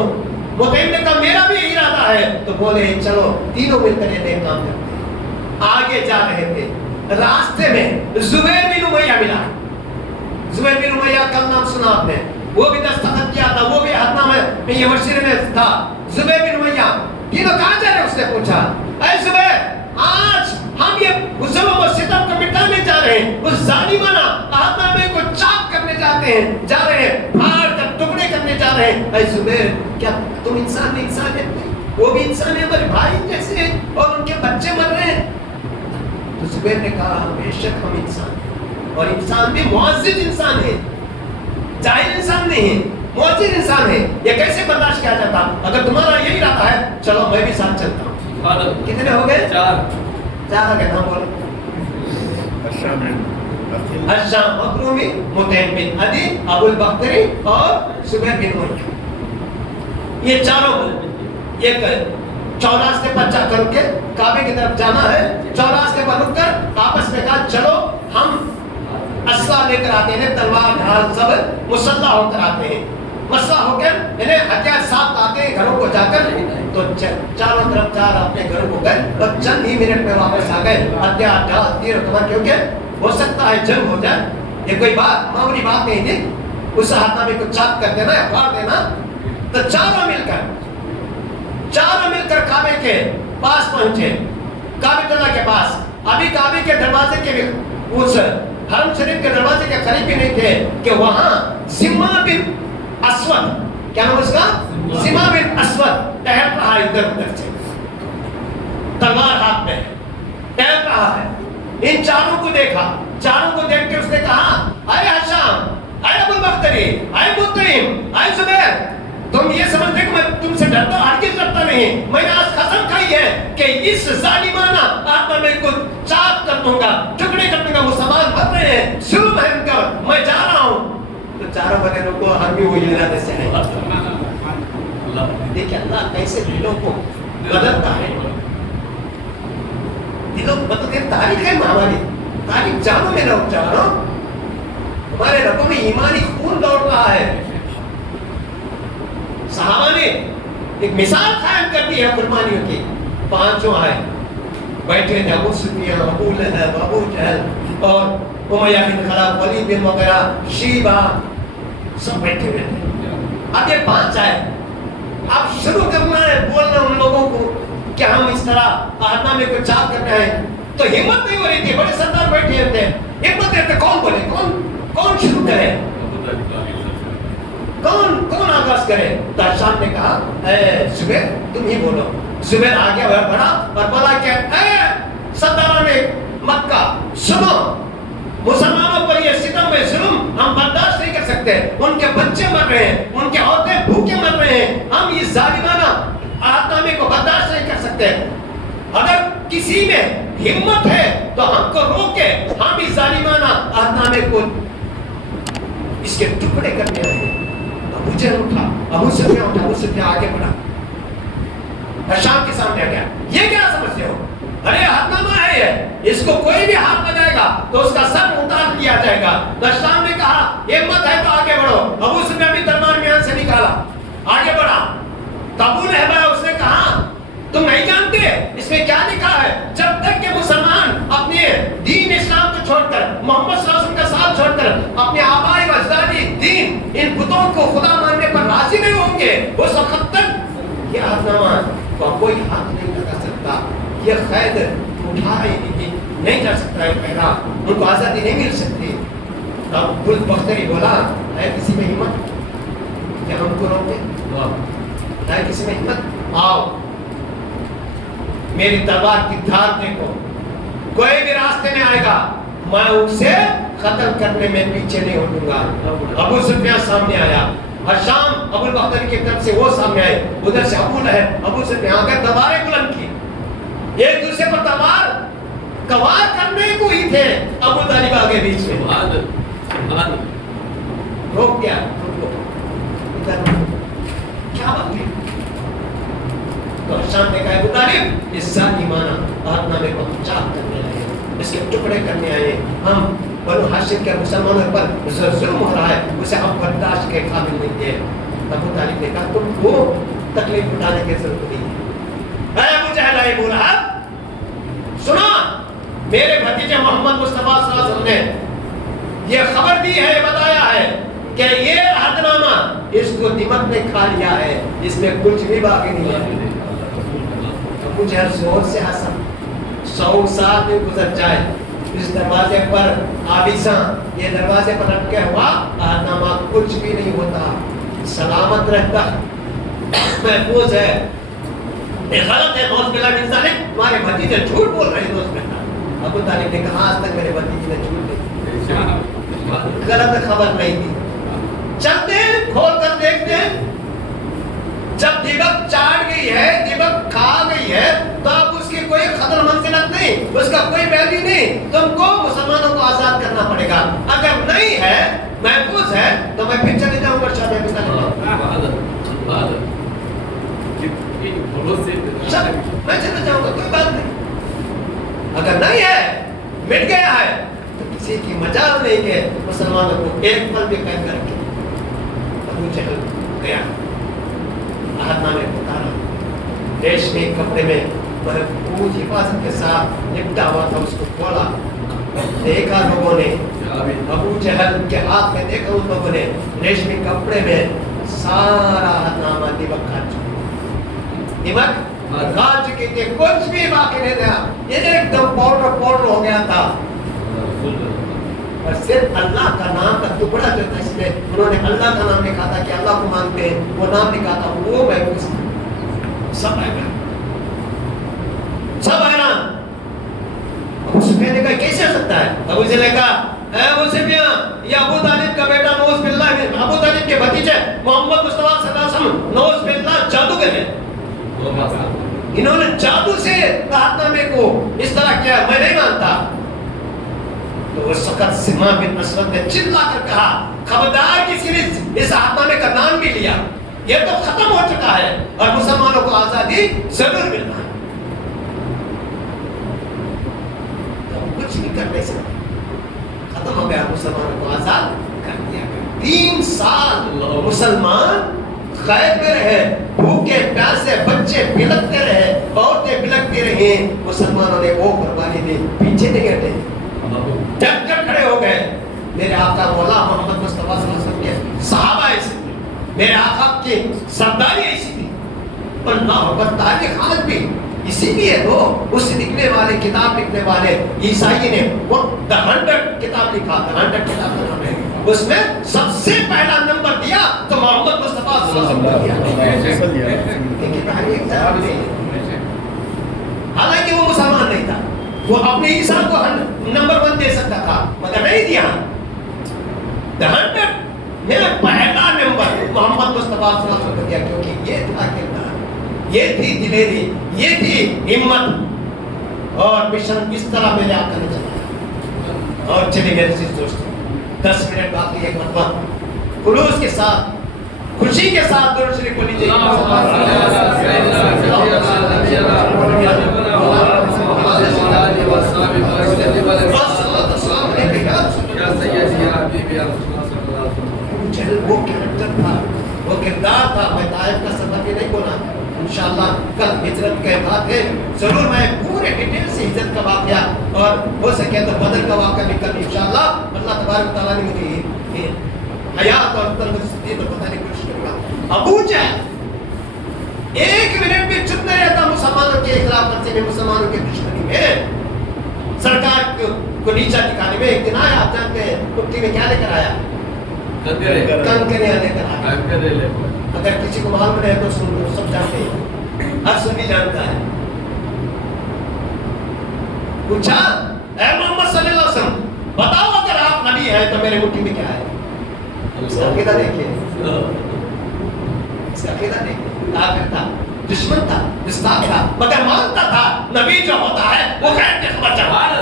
मुतईम ने कहा मेरा भी इरादा है। तो बोले चलो तीनों मिलकर ये काम करते हैं। आगे जा रहे थे, रास्ते में जुबैर बिन उमैया मिला। जुबैर बिन उमैया का नाम सुना आपने, वो भी दस्तखत किया था, वो भी आहतनामे में ये मशरे में था। जुबैर बिन उमैया, तीनों कहाँ जा रहे? उसने पूछा, ऐ जुबैर, आज हम ये जुल्म और सितम को मिटाने जा रहे हैं, उस जालिमाना आहतनामे को चाक करने जाते हैं, जा रहे हैं, फाड़ कर टुकड़े करने जा रहे हैं। ऐ जुबैर, क्या तुम इंसान नहीं? इंसान है, वो भी इंसान है, हमारे भाई जैसे, और उनके बच्चे मर रहे हैं। तो जुबैर ने कहा बेशक हम इंसान हैं, और इंसान भी मुअज़्ज़िज़ इंसान है, जाहिल इंसान नहीं है, मुअज़्ज़िज़ इंसान है। ये कैसे बर्दाश्त किया जाता? अगर तुम्हारा यही इरादा है, चलो मैं भी साथ चलता हूँ। कितने हो गए? चार हो गए। नाम बोलो। हशाम मखरूमी, मुतईम बिन अदी, अबुल बख्तरी और जुबैर बिन उमैया, ये चारों एक चौरास्ते पर जाकर के काबे की तरफ जाना है। चौरास्ते पर रुककर आपस में कहा चलो हम असला लेकर आते हैं, तलवार ढाल सब मुसल्ला होकर आते हैं। مسئلہ ہو گیا انہیں ہتھیار ساتھ آتے ہیں گھروں کو جا کر تو چاروں طرف چار اپنے گھروں کو گئے اور چند ہی منٹ میں واپس آ گئے ہتھیار ڈال تیر کمر کیونکہ ہو سکتا ہے جنگ ہو جائے یہ کوئی بات معمولی بات نہیں تھی اس ہاتھ میں کچھ چاپ کر دینا یا پھاڑ دینا تو چاروں مل کر کعبے کے پاس پہنچے کعبۃ اللہ کے پاس ابھی کعبے کے دروازے کے اس حرم شریف کے دروازے کے قریب بھی نہیں تھے کہ وہاں زمہ بن اسود کیا نام اس کا زمہ بن اسود ٹہل رہا ہے ادھر ادھر سے تلوار ہاتھ میں ٹہل رہا ہے ان چاروں کو دیکھا چاروں کو دیکھ کے اس نے کہا اے ہشام اے ابو البختری اے مطعم اے زبیر تم یہ سمجھتے کہ میں تم سے ڈرتا ہرگز ڈرتا نہیں میں نے آج قسم کھائی ہے کہ اس ظالمانہ آتما میں کو چاک کر دوں گا ٹکڑے کر دوں گا وہ سامان بھر رہے ہیں ظلم ہے ان کا میں جا رہا ہوں تو چاروں بنے لوگوں کو ہم بھی وہی ارادے سے ہیں دیکھیں اللہ کیسے دلوں کو بدلتا ہے دلوں کو بدلتے ہیں تاریخ ہے ہماری تاریخ جانوں میں رہو چاہو ہمارے ربوں میں ایمانی خون دوڑ رہا ہے صحابہ نے ایک مثال قائم کر دی ہے قربانیوں کی پانچوں آئے بیٹھے تھے ابو سفیان ابو لہب ابو جہل اور امیہ بن خلف ولید بن مغیرہ شیبہ سب بیٹھے ہوئے تھے اب یہ پانچ آئے اب شروع کرنا ہے بولنا ان لوگوں کو کہ ہم اس طرح آتما میں کوئی چاک کرنا ہے تو ہمت نہیں ہو رہی تھی بڑے سردار بیٹھے ہوتے ہیں ہمت نہیں ہوتے کون بولے کون شروع کرے کون آغاز کرے تو شام نے کہا اے زبیر تم ہی بولو زبیر آگے بڑھا اور بولا کہ اے سرداران مکہ سنو مسلمانوں پر یہ ستم و ظلم ہم برداشت نہیں کر سکتے ان کے بچے مر رہے ہیں ان کے عورتیں بھوکے مر رہے ہیں ہم اس ظالمانہ آتنامے کو برداشت نہیں کر سکتے اگر کسی میں ہمت ہے تو ہم کو روکے ہم اس ظالمانہ آتنامے کو اس کے ٹکڑے کرنے آئے ابو جہل اٹھا ابو سفیان آگے بڑھا شام کے سامنے آ گیا یہ کیا سمجھتے ہو ارے ہاتھ نامہ ہے یہ اس کو کوئی بھی ہاتھ لگائے گا تو اس کا سر اتار دیا جائے گا شام نے کہا ہمت ہے تو آگے بڑھو ابو سفیان بھی دربار میں سے نکالا آگے بڑھا ابو لہب اس نے کہا تم نہیں جانتے اس میں کیا لکھا ہے جب تک کہ مسلمان اپنے دین اسلام کو چھوڑ کر محمد صلی اللہ علیہ وسلم کا ساتھ چھوڑ کر اپنے آبائی و اجدادی دین ان بتوں کو خدا ماننے پر راضی نہیں ہوں گے اس وقت تک یہ عہد نامہ کو کوئی ہاتھ نہیں لگا سکتا یہ قید اٹھائی نہیں جا سکتا ہے پہلا ان کو آزادی نہیں مل سکتی اب بل بختری بولا ہے کسی میں ہمت کہ ہم کو روکے ہے کسی میں ہمت آؤ میری تلوار کی دھار دیکھو کوئی بھی راستے میں آئے گا میں اسے ختم کرنے میں پیچھے نہیں ہٹوں گا ابو سفیان سامنے آیا ہشام ابو البختری کی طرف سے وہ سامنے آئے ادھر سے ابو لہب ابو سفیان آ کر تلواریں بلند کی ایک دوسرے پر تلوار کوار کرنے کو ہی تھے ابو طالب آگے بیچ میں روک دیا کیا بات ہے تو شام نے کہا ابو طالب اس ظالمانہ عہد نامے کو ہم چاک کرنے آئے اس کے ٹکڑے کرنے آئے ہم بنو ہاشم کے مسلمانوں پر ظلم ہو رہا ہے اسے ہم برداشت کے قابل نہیں تھے ابو طالب نے کہا تم کو تکلیف اٹھانے کی ضرورت نہیں ہے اے ابو جہل اے ابو لہب سنا میرے بھتیجے محمد مصطفیٰ صلی اللہ علیہ وسلم نے یہ خبر دی ہے بتایا ہے کہ یہ عہد نامہ اس کو دمک نے کھا لیا ہے اس میں کچھ بھی باقی نہیں ہے ابو جہل زور سے ہنسا 100 سال میں گزر جائے اس دروازے پر آویزاں یہ دروازے پر رکھ کے ہوا عہد نامہ کچھ بھی نہیں ہوتا سلامت رہتا محفوظ ہے یہ غلط ہے نوز بلا من ذالک تمہارے بھتیجے جھوٹ بول رہے ہیں دوست بہتا ابو طالب نے کہا آج تک میرے بھتیجے نے جھوٹ نہیں غلط خبر نہیں تھی چلتے ہیں کھول کر دیکھتے ہیں جب دیبک چاٹ گئی ہے دیبک کھا گئی ہے تو اب اس کی کوئی خطر منزلت نہیں اس کا کوئی ویلیو نہیں تم کو مسلمانوں کو آزاد کرنا پڑے گا اگر نہیں ہے محفوظ ہے تو میں پھر چلے جاؤں گا شاید میں چلے جاؤں گا کوئی بات نہیں اگر نہیں ہے مٹ گیا ہے تو کسی کی مجال نہیں کہ مسلمانوں کو ایک پل بھی قید کر کے ابو جہل गया, आहदनामे उतारा, रेशमी कपड़े में महफूज हिफाजत के साथ लिपटा हुआ था, उसको खोला, देखा लोगों ने, अबू जहल के हाथ में देखा उन लोगों ने, रेशमी कपड़े में सारा आहदनामा दिमक खा चुके थे, कुछ भी बाकी नहीं था, ये एकदम पाउडर हो गया था। और सिर्फ अल्लाह का नाम का टुकड़ा जो था, इसमें उन्होंने अल्लाह का नाम लिखा था कि अल्लाह को मानते हैं, वो नाम लिखा था, वो महफूज सब हैरान, सब हैरान। अबू सुफियान ने कहा कैसे हो सकता है? अबू जहल ने कहा अबू सुफियान, ये अबू तालिब का बेटा नौज बिल्लाह, अबू तालिब के भतीजे मोहम्मद मुस्तफा सल्लल्लाहु अलैहि वसल्लम नौज बिल्लाह जादूगर हैं, इन्होंने जादू से आहदनामे को इस तरह किया, मैं नहीं मानता। तो उस वक्त सिमा बिन असवद ने चिल्ला कर कहा, खबरदार किसी ने इस आहदनामे का नाम भी लिया, ये तो खत्म हो चुका है और मुसलमानों को आजादी जरूर मिलना है। तो कुछ नहीं कर नहीं सकते, खत्म हो गया, मुसलमानों को आजाद कर दिया गया। 3 साल मुसलमान कैद में रहे, भूखे प्यासे बच्चे बिलखते रहे, औरतें बिलखती रही, मुसलमानों ने वो कुर्बानी दी, पीछे नहीं हटे, जब खड़े हो गए। मेरे आका मौला मोहम्मद मुस्तफा सल्लल्लाहु अलैहि वसल्लम के सहाबा ऐसे थे, मेरे आका की सरदारी ऐसी थी, अल्लाह अकबर, तारीख आज भी इसीलिए तो उस लिखने वाले, किताब लिखने वाले ईसाई ने वो द 100 किताब लिखा, द 100 किताब का नाम है, उसमें सबसे पहला नंबर दिया तो मोहम्मद मुस्तफा सल्लल्लाहु अलैहि वसल्लम दिया। हालांकि वो मुसलमान नहीं था, वो अपने ईसा को नंबर 1 दे सकता था, मगर नहीं दिया। द 100 में पहला नंबर मोहम्मद मुस्तफा सल्लल्लाहु अलैहि वसल्लम को दिया, क्योंकि ये था किरदार, ये थी दिलेरी, ये थी हिम्मत, और मिशन इस तरह मेरे आका ने चलाया। और चलिए मेरे अजीज दोस्तों, 10 मिनट बाकी, एक मरतबा खुलूस के साथ, खुशी के साथ दुरूद शरीफ को लीजिए। वो कैरेक्टर था, वो किरदार था। मैं ताइफ का सफर भी नहीं बोला, इंशाअल्लाह कल हिजरत के बाद है, जरूर मैं पूरे डिटेल से हिजरत का वाकया और हो सके तो बदर का वाकया भी कल इंशाअल्लाह अल्लाह तबारक तआला ने मुझे हयात और तंदुरुस्ती तो बताने की कोशिश करूंगा। अबू जहल 1 मिनट भी चुप नहीं रहता मुसलमानों के खिलाफ करने में, मुसलमानों की दुश्मनी में, सरकार को नीचा दिखाने में। एक दिन आया, आप जानते हैं कुट्टी में क्या लेकर आया? कंकरे लेकर आया। अगर किसी को मालूम नहीं तो सुन लो, सब जानते हैं, हर सुनी जानता है। पूछा, ऐ मोहम्मद सल्लल्लाहु अलैहि वसल्लम, बताओ अगर आप नबी हैं तो मेरे मुट्ठी में क्या है? इसका अकीदा देखिए, इसका अकीदा देखिए। काफिर था, दुश्मन था, गुस्ताख था, मगर मानता था नबी जो होता है वो गैर की खबर चाहता है।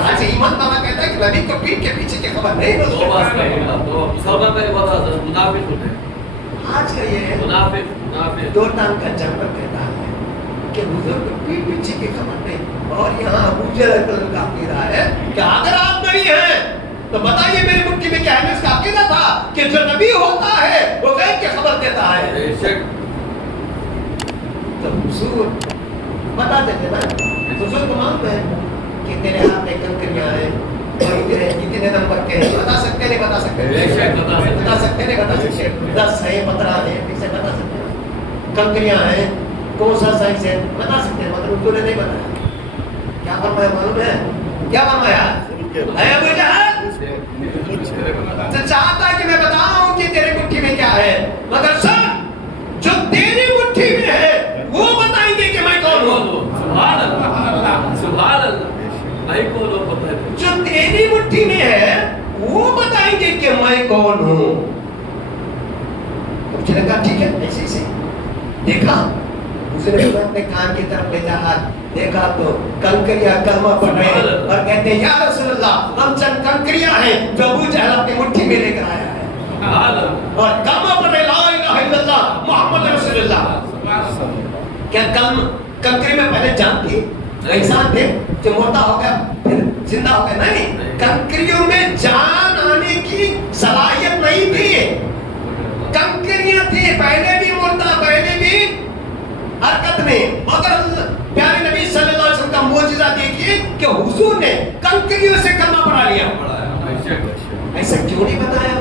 आज ईमान वाला कहता है कि नबी को पीठ के पीछे की खबर नहीं लो। आज का ये दो टांग का जानवर कहता है कि बुजुर्ग को पीठ पीछे की खबर नहीं। और यहाँ अबू जहल का अकीदा है कि अगर आप नबी हैं तो बताइए मेरी मुट्ठी में क्या है। इसका अकीदा था कि जो नबी होता है वो गैर की खबर देता है। तो हुजूर बता देते ना, हुजूर को मालूम है कि तेरे हाथ में कंकरियां हैं और इतने नंबर के हैं, बता सकते नहीं बता सकते? बता सकते नहीं बता सकते? 10 है, 15 है, इसे बता सकते हैं। कंकरियां हैं, कौन सा साइज है बता सकते हैं, मगर उन्होंने नहीं बताया। क्या फरमाया मालूम है? क्या फरमाया? अबू जहल तो चाहता है कि मैं बताऊं कि तेरी मुट्ठी में क्या है, मगर सुन, जो तेरी मुट्ठी में है वो बताएंगे कि मैं कौन हूं। सुभान अल्लाह, सुभान अल्लाह। जो तेरी मुट्ठी में है वो बताएंगे कि मैं कौन हूं। मुझे लगा ठीक है, ऐसे ऐसे देखा, उसने अपने कान की तरफ ले जा, देखा तो कंकरियां कलमा पढ़ रहे हैं और कहते हैं या रसूल अल्लाह, हम चंद कंकरियां हैं जो अबू जहल अपनी मुट्ठी में लेकर आया है और कलमा पढ़ रहे, ला इलाहा इल्लल्लाह मुहम्मद रसूलुल्लाह। क्या कंकरी में पहले जान थी? इंसान थे जो मुर्दा हो गया फिर जिंदा हो गया? नहीं, कंकरियों में जान आने की सलाहियत नहीं थी। कंकरियां थी, पहले भी मुर्दा, पहले भी हरकत में, मगर प्यारे नबी सल्लल्लाहु अलैहि वसल्लम का मोजिज़ा देखिए कि हुजूर ने कंकरियों से कलमा पढ़ा लिया। ऐसा क्यों नहीं बताया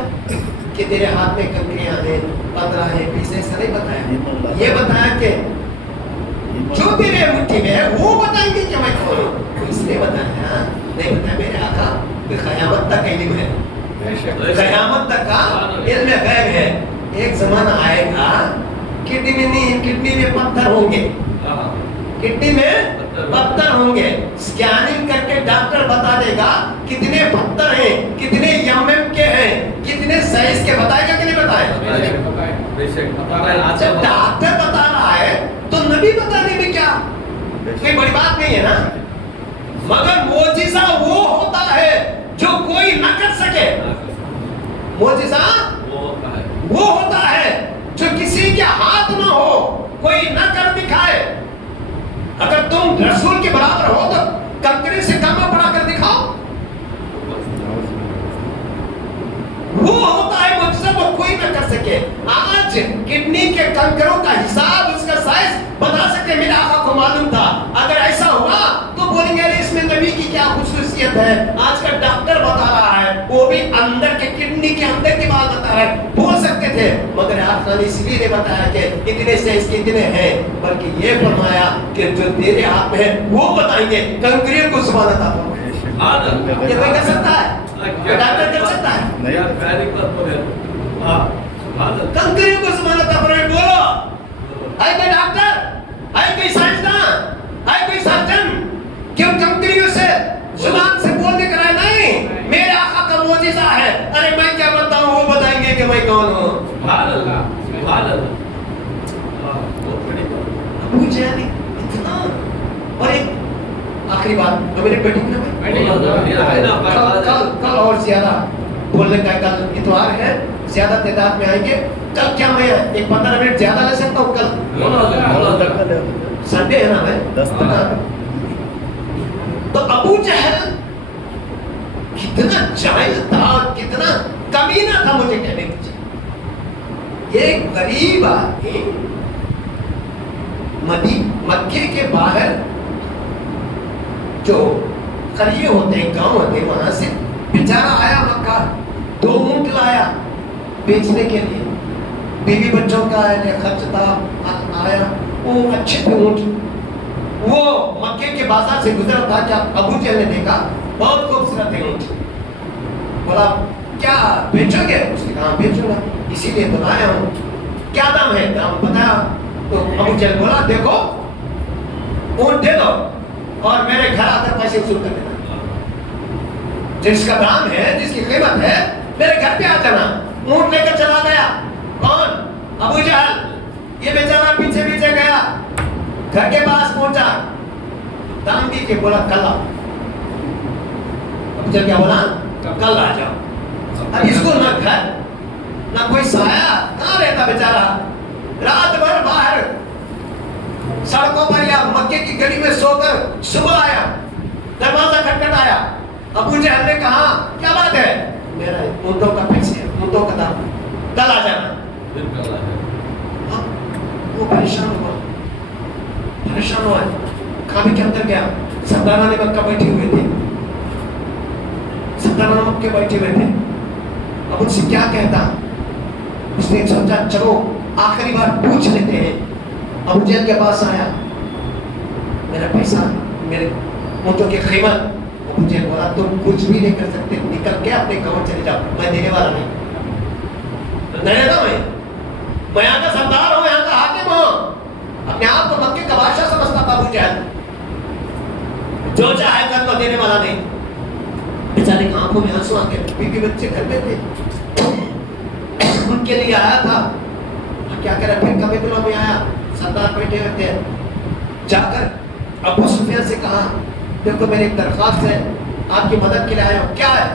कि तेरे हाथ में कंकरियां हैं, 15 हैं, 20 ऐसा नहीं बताया। ये बताया कि जो तेरे मुट्ठी में है वो बताएंगे कि मैं कौन हूँ, इसलिए बताया। नहीं बताया मेरे आका क़यामत तक इल्म है, क़यामत तक का इल्म गैब है। एक ज़माना आएगा किडनी में पत्थर होंगे, किडनी में पत्थर होंगे, स्कैनिंग करके डॉक्टर बता देगा कितने पत्थर हैं, कितने एमएम के हैं, कितने साइज के, बताएगा कि नहीं बताएगा? जब डॉक्टर बता रहा है तो नबी बताने में क्या कोई बड़ी बात नहीं है ना। मगर मोजिज़ा वो होता है जो कोई न कर सके, मोजिज़ा वो होता है जो किसी के हाथ में हो, कोई न कर दिखाए। अगर तुम रसूल के बराबर हो तो कंकरी से कलमा पढ़ा कर दिखाओ, वो होता है मुझसे वो कोई न कर सके। आज किडनी के कंकरों का हिसाब, उसका साइज बता सकते, मेरे आका को मालूम था। अगर ऐसा हुआ तो बोलेंगे अरे इसमें नबी की क्या खुसूसियत है। आज का डॉक्टर बता रहा है, वो भी अंदर के किडनी के अंदर की बात बता रहा है, बोल सकते थे, मगर आपने इसलिए नहीं बताया कि इतने से इसके इतने हैं, बल्कि ये फरमाया कि जो तेरे हाथ में है वो बताएंगे। कंकरियों को सुभान अल्लाह, ये कोई कर सकता है? डॉक्टर कर सकता है? कंकरियों को सुभान अल्लाह बोलो। है कोई डॉक्टर, है कोई साइंसदान, है कोई सर्जन, क्यों कंकरियों से जुबान से बोलने कराए? नहीं, मेरे आका का मोजिज़ा है। अरे मैं क्या बताऊं, वो बताएंगे कि मैं कौन हूं। अबू जहल इतना। और एक आखिरी बात, तो मेरे बेटी को कल और ज्यादा बोलने का, कल इतवार है, ज्यादा तादाद में आएंगे। कल क्या मैं एक 15 मिनट ज्यादा ले सकता हूँ? कल संडे है ना, मैं 10 तो अबू जहल कितना जाहिल था, कितना कमीना था, मुझे कहने दीजिए। एक गरीब आदमी मक्के के बाहर जो करिए होते हैं, गांव होते हैं, वहां से बेचारा आया मक्का, 2 ऊंट लाया बेचने के लिए, बीवी बच्चों का खर्च था, आया, वो अच्छे थे ऊंट। वो मक्के के बाजार से गुजरा था, क्या अबू जहल ने देखा, बहुत खूबसूरत थे ऊंट। बोला क्या बेचोगे? उसने कहा बेचूंगा, इसीलिए तो लाया हूँ। क्या दाम है? दाम बताया। तो अबू जहल बोला देखो ऊंट दे दो और मेरे घर आकर पैसे वसूल कर देना, जिसका दाम है, जिसकी कीमत है, मेरे घर पे आ जाना। ऊंट लेकर चला गया। कौन? अबू जहल। ये बेचारा पीछे पीछे गया, घर के पास पहुंचा, दाम दी के बोला कल आओ। अबू जहल क्या बोला? कल आ जाओ। अब इसको ना घर ना कोई साया, कहाँ रहता बेचारा, रात भर बाहर सड़कों पर या मक्के की गली में सोकर सुबह आया, दरवाजा खटखटाया। अबू जहल ने कहा क्या बात है? मेरा ऊंटों का पैसे, ऊंटों का दाम, कल आ जाना। वो परेशान हुआ, खाने के अंदर गया। सरदाराने मक्का बैठे हुए थे, सरदाराना मक्के बैठे हुए थे। अब उनसे क्या कहता? उसने सोचा चलो आखिरी बार पूछ लेते हैं। अबू जहल के पास आया, मेरा पैसा, मेरे ऊंटों की कीमत। अबू जहल बोला तुम कुछ भी नहीं कर सकते, निकल के अपने गांव चले जाओ, मैं देने वाला नहीं। मैं यहाँ का सरदार हूँ, यहाँ का हाकिम हूँ। अपने आप को मक्के का बादशाह समझता था अबू जहल, जो चाहे कर लो, देने वाला नहीं। बेचारे की आंखों में आंसू आ गए, बीवी बच्चे घर में थे, उनके लिए आया था। क्या करे, फिर कबीला में आया, सरदार बैठे हुए थे। जाकर अबू सुफियान से कहा देखो मेरी एक दरख्वास्त है, आपकी मदद के लिए आया हूँ। क्या है?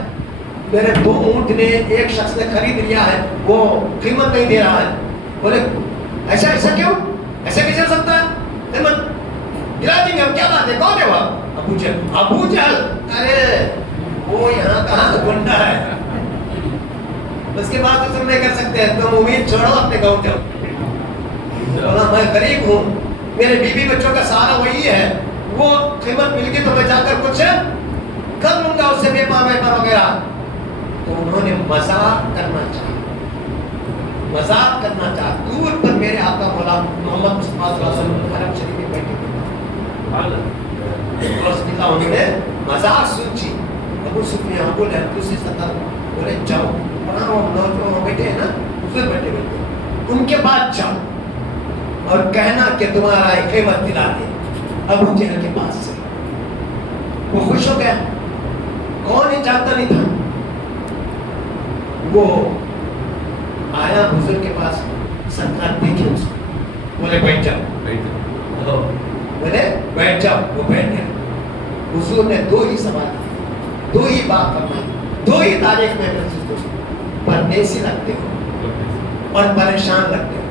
मेरे 2 ऊंट ने एक शख्स ने खरीद लिया है, वो कीमत नहीं दे रहा है। बोले ऐसा ऐसा क्यों? ऐसा कैसे हो सकता है? कीमत दिला देंगे हम, क्या बात है, कौन है वह? अबू जहल। अबू जहल? अरे वो यहाँ कहाँ गुंडा है, اس کے بعد تو تم نہیں کر سکتے, تم امید چھوڑو, اپنے گاؤں جاؤ. بولا میں غریب ہوں, میرے بیوی بچوں کا سہارا وہی ہے, وہ قیمت مل گئی تو میں جا کر کچھ کر لوں گا اس سے بیمہ وغیرہ. تو انہوں نے مذاق کرنا چاہا. دور پر میرے آقا مولا محمد مصطفیٰ صلی اللہ علیہ وسلم حرم شریف میں بیٹھے تھے. انہوں نے مذاق سوچی. ابو سفیان بولے دوسری سطح بولے جاؤ, وہاں بیٹھے ہیں نا حضور بیٹھے ان کے بعد جاؤ اور کہنا کہ تمہارا قیمت دلا دے ابو جہل کے پاس سے. وہ خوش ہو گیا, کون ہی جانتا نہیں تھا. وہ آیا حضور کے پاس, سرکار دیکھے اس کو, بولے بیٹھ جاؤ, بولے بیٹھ جاؤ. وہ بیٹھ گیا. حضور نے دو ہی سوال کیے, دو ہی بات فرمائی, دو ہی تاریخ میں پردیسی لگتے ہو اور پریشان لگتے ہو.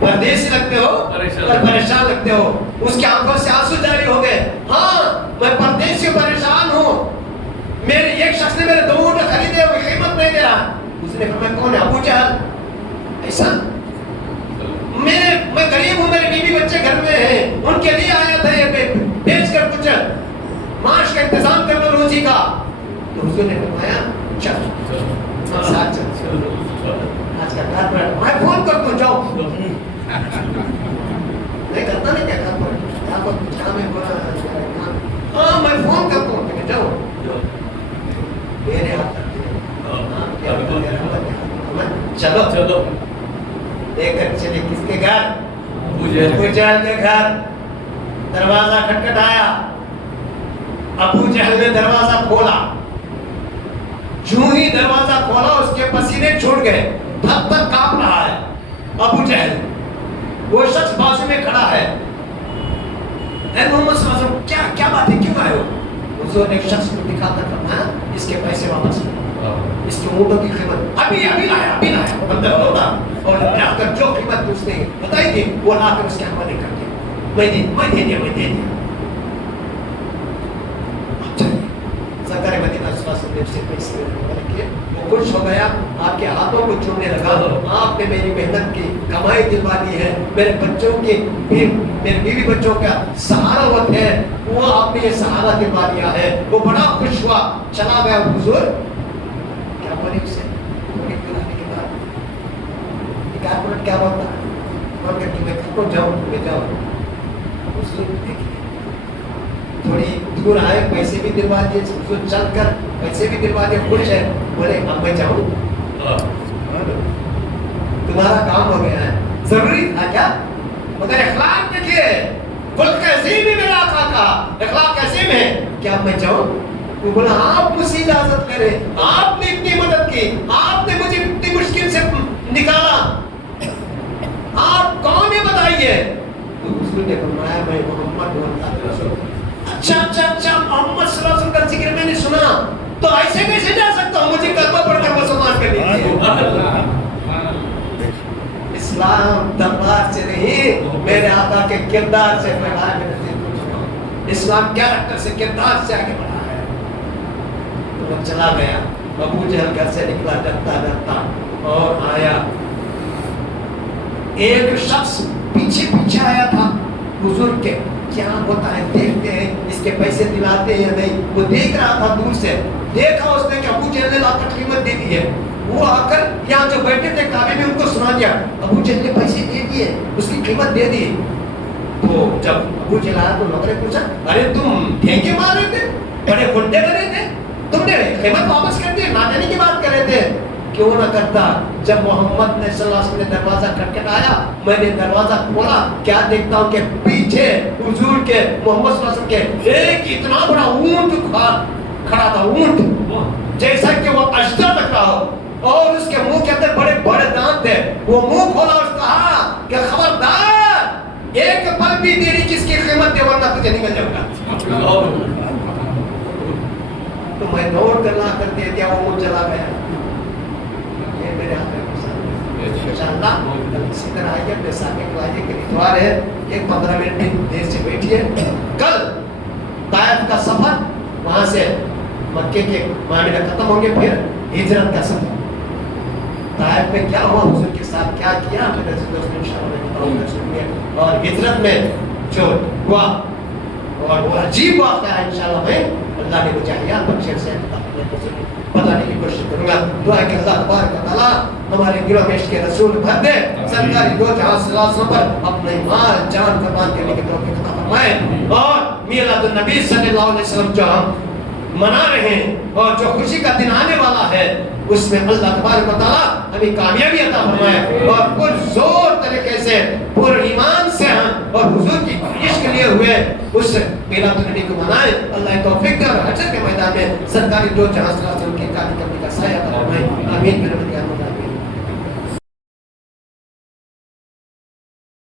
پردیسی لگتے ہو اور پریشان لگتے ہو. اس کی آنکھوں سے آنسو جاری ہو گئے. ہاں میں پردیسی پریشان ہوں, میرے ایک شخص نے میرے 2 اونٹ خریدے, وہ قیمت نہیں دے رہا. اس نے کہا میں کون ہے؟ ابو جہل. ایسا میں غریب ہوں, میرے بیوی بچے گھر میں ہیں, ان کے لیے آیا تھا یہ بیچ کر کچھ معاش کا انتظام کر لو روزی کا. تو حضور نے فرمایا چل ساتھ چل, آج کا کار پر میں فون کرتا ہوں, جاؤ. نہیں کرتا نہیں کیا کار پر آپ کو کچھ کام ہے بڑا, ہاں میں فون کرتا ہوں, کہ جاؤ میرے ہاتھ چلو چلو. لے کر چلے کس کے گھر؟ ابو جہل کے گھر. دروازہ کھٹکھٹایا, ابو جہل نے دروازہ کھولا. جو ہی دروازہ کھولا اس کے پسینے چھوٹ گئے, تھر تھر کانپ رہا ہے ابو جہل. وہ شخص بازو میں کھڑا ہے. اے محمد صلی اللہ علیہ وسلم کیا بات ہے, کیوں آئے ہو؟ حضور نے ایک شخص کو دکھا کر فرمایا اس کے پیسے واپس لو, اس کے اونٹوں کی قیمت ابھی لایا بندر ہوتا, اور لا کر جو قیمت اس نے بتائی تھی وہ لا کر اس کے حوالے کر دیا. میں دے دیا. سرکار مدینہ صلی اللہ علیہ وسلم سے پیسے کیے, وہ خوش ہو گیا, آپ کے ہاتھوں کو چومنے لگا. آپ نے میری محنت کی کمائی دلوا دی ہے, میرے بچوں کی میرے بیوی بچوں کا سہارا وقت ہے, وہ آپ نے یہ سہارا دلوا دیا ہے. وہ بڑا خوش ہوا, چلا گیا. حضور کیا بولے اسے دلانے کے بعد کارپوریٹ کیا ہوتا ہے, اور کہ میں کہتا ہوں جاؤ, میں جاؤ. حضور دیکھیے تھوڑی دور آئے, پیسے بھی دلوا دیے, چل کر پیسے بھی دلوا دیے, خوش ہے. بولے اب میں جاؤں, تمہارا کام ہو گیا ہے. ضروری تھا کیا؟ مگر اخلاق دیکھیے, خلق عظیم ہی میرا آقا کا اخلاق عظیم ہے. کیا میں جاؤں؟ وہ بولا آپ مجھ سے اجازت کریں, آپ نے اتنی مدد کی, آپ نے مجھے اتنی مشکل سے نکالا, آپ کون ہے بتائیے؟ تو حضور نے فرمایا میں محمد ہوں. اچھا محمد صلی اللہ علیہ وسلم کا ذکر میں نے سنا, تو ایسے کیسے جا سکتا ہوں؟ مجھے کلمہ پڑھ کر مسلمان کر دیجیے. اسلام دربار سے نہیں, میرے آقا کے کردار سے بڑھا ہے. اسلام کیریکٹر سے, کردار سے آگے بڑھا ہے. تو وہ چلا گیا. ابو جہل گھر سے نکلا ڈرتا اور آیا. ایک شخص پیچھے آیا تھا حضور کے, کیا ہوتا ہے دیکھتے ہیں, اس کے پیسے دلاتے ہیں یا نہیں. وہ دیکھ رہا تھا دور سے, دیکھا اس نے کہ ابو جہل نے لا کر قیمت دے دی ہے. وہ آ کر یہاں جو بیٹھے تھے کعبے میں ان کو سنا دیا, ابو جہل نے پیسے دے دیے, اس کی قیمت دے دی. تو جب ابو جہل آیا تو لوگوں نے پوچھا ارے تم ٹھیکے مار رہے تھے, بڑے گنڈے بنے تھے, تم نے قیمت واپس کر دی, نہ دینے کی بات کر رہے تھے. کیوں نہ کرتا. جب محمد نے صلی اللہ علیہ وسلم نے دروازہ کھٹکھٹایا, میں نے دروازہ کھولا, کیا دیکھتا ہوں کہ پیچھے حضور کے محمد صلی اللہ علیہ وسلم کے ایک اتنا بڑا اونٹ کھڑا تھا. اونٹ جیسا کہ وہ اجدر لگ رہا ہو, اور اس کے منہ کے اندر بڑے بڑے دانت تھے. وہ منہ کھولا اور کہا کہ خبردار, ایک پل بھی دیری کس کی قیمت دے ورنہ تجھے نکل جاؤں گا. تو میں دوڑ کر لا کر دے دیا, وہ چلا گیا. انشاءاللہ اسی طرح آئیے, اپنے سامنے کو آئیے کہ اتوار ہے, ایک 15 منٹ دیر سے بیٹھیے. کل طائف کا سفر, وہاں سے مکے کے معاملہ ختم ہوں گے, پھر ہجرت کا سفر طائف میں کیا ہوا حضور کے ساتھ کیا کیا میرے دوست انشاءاللہ میں بتاؤں گا سنیے اور ہجرت میں جو ہوا اور وہ عجیب واقعہ ہے انشاءاللہ میں اللہ نے مجھے حیات بخشے سے بتانے کی کوشش کروں گا دعا ہے کہ اللہ تبارک و تعالیٰ ہمارے دلوں میں عشق رسول بھر دے سرکاری دو جہاں صلی اللہ علیہ وسلم پر اپنے مال جان قربان کرنے کی توفیق عطا فرمائے اور میلاد النبی صلی اللہ علیہ وسلم جو ہم منا رہے ہیں اور جو خوشی کا دن آنے والا ہے اس میں اللہ تبارک و تعالیٰ ہمیں کامیابی عطا فرمائے اور پرزور طریقے سے پر ایمان سے ہم اور حضور کی عشق لیے ہوئے اس میلاد النبی کو منائیں اللہ توفیق دے اور حشر کے میدان میں سرکاری دو جہاں صلی اللہ علیہ وسلم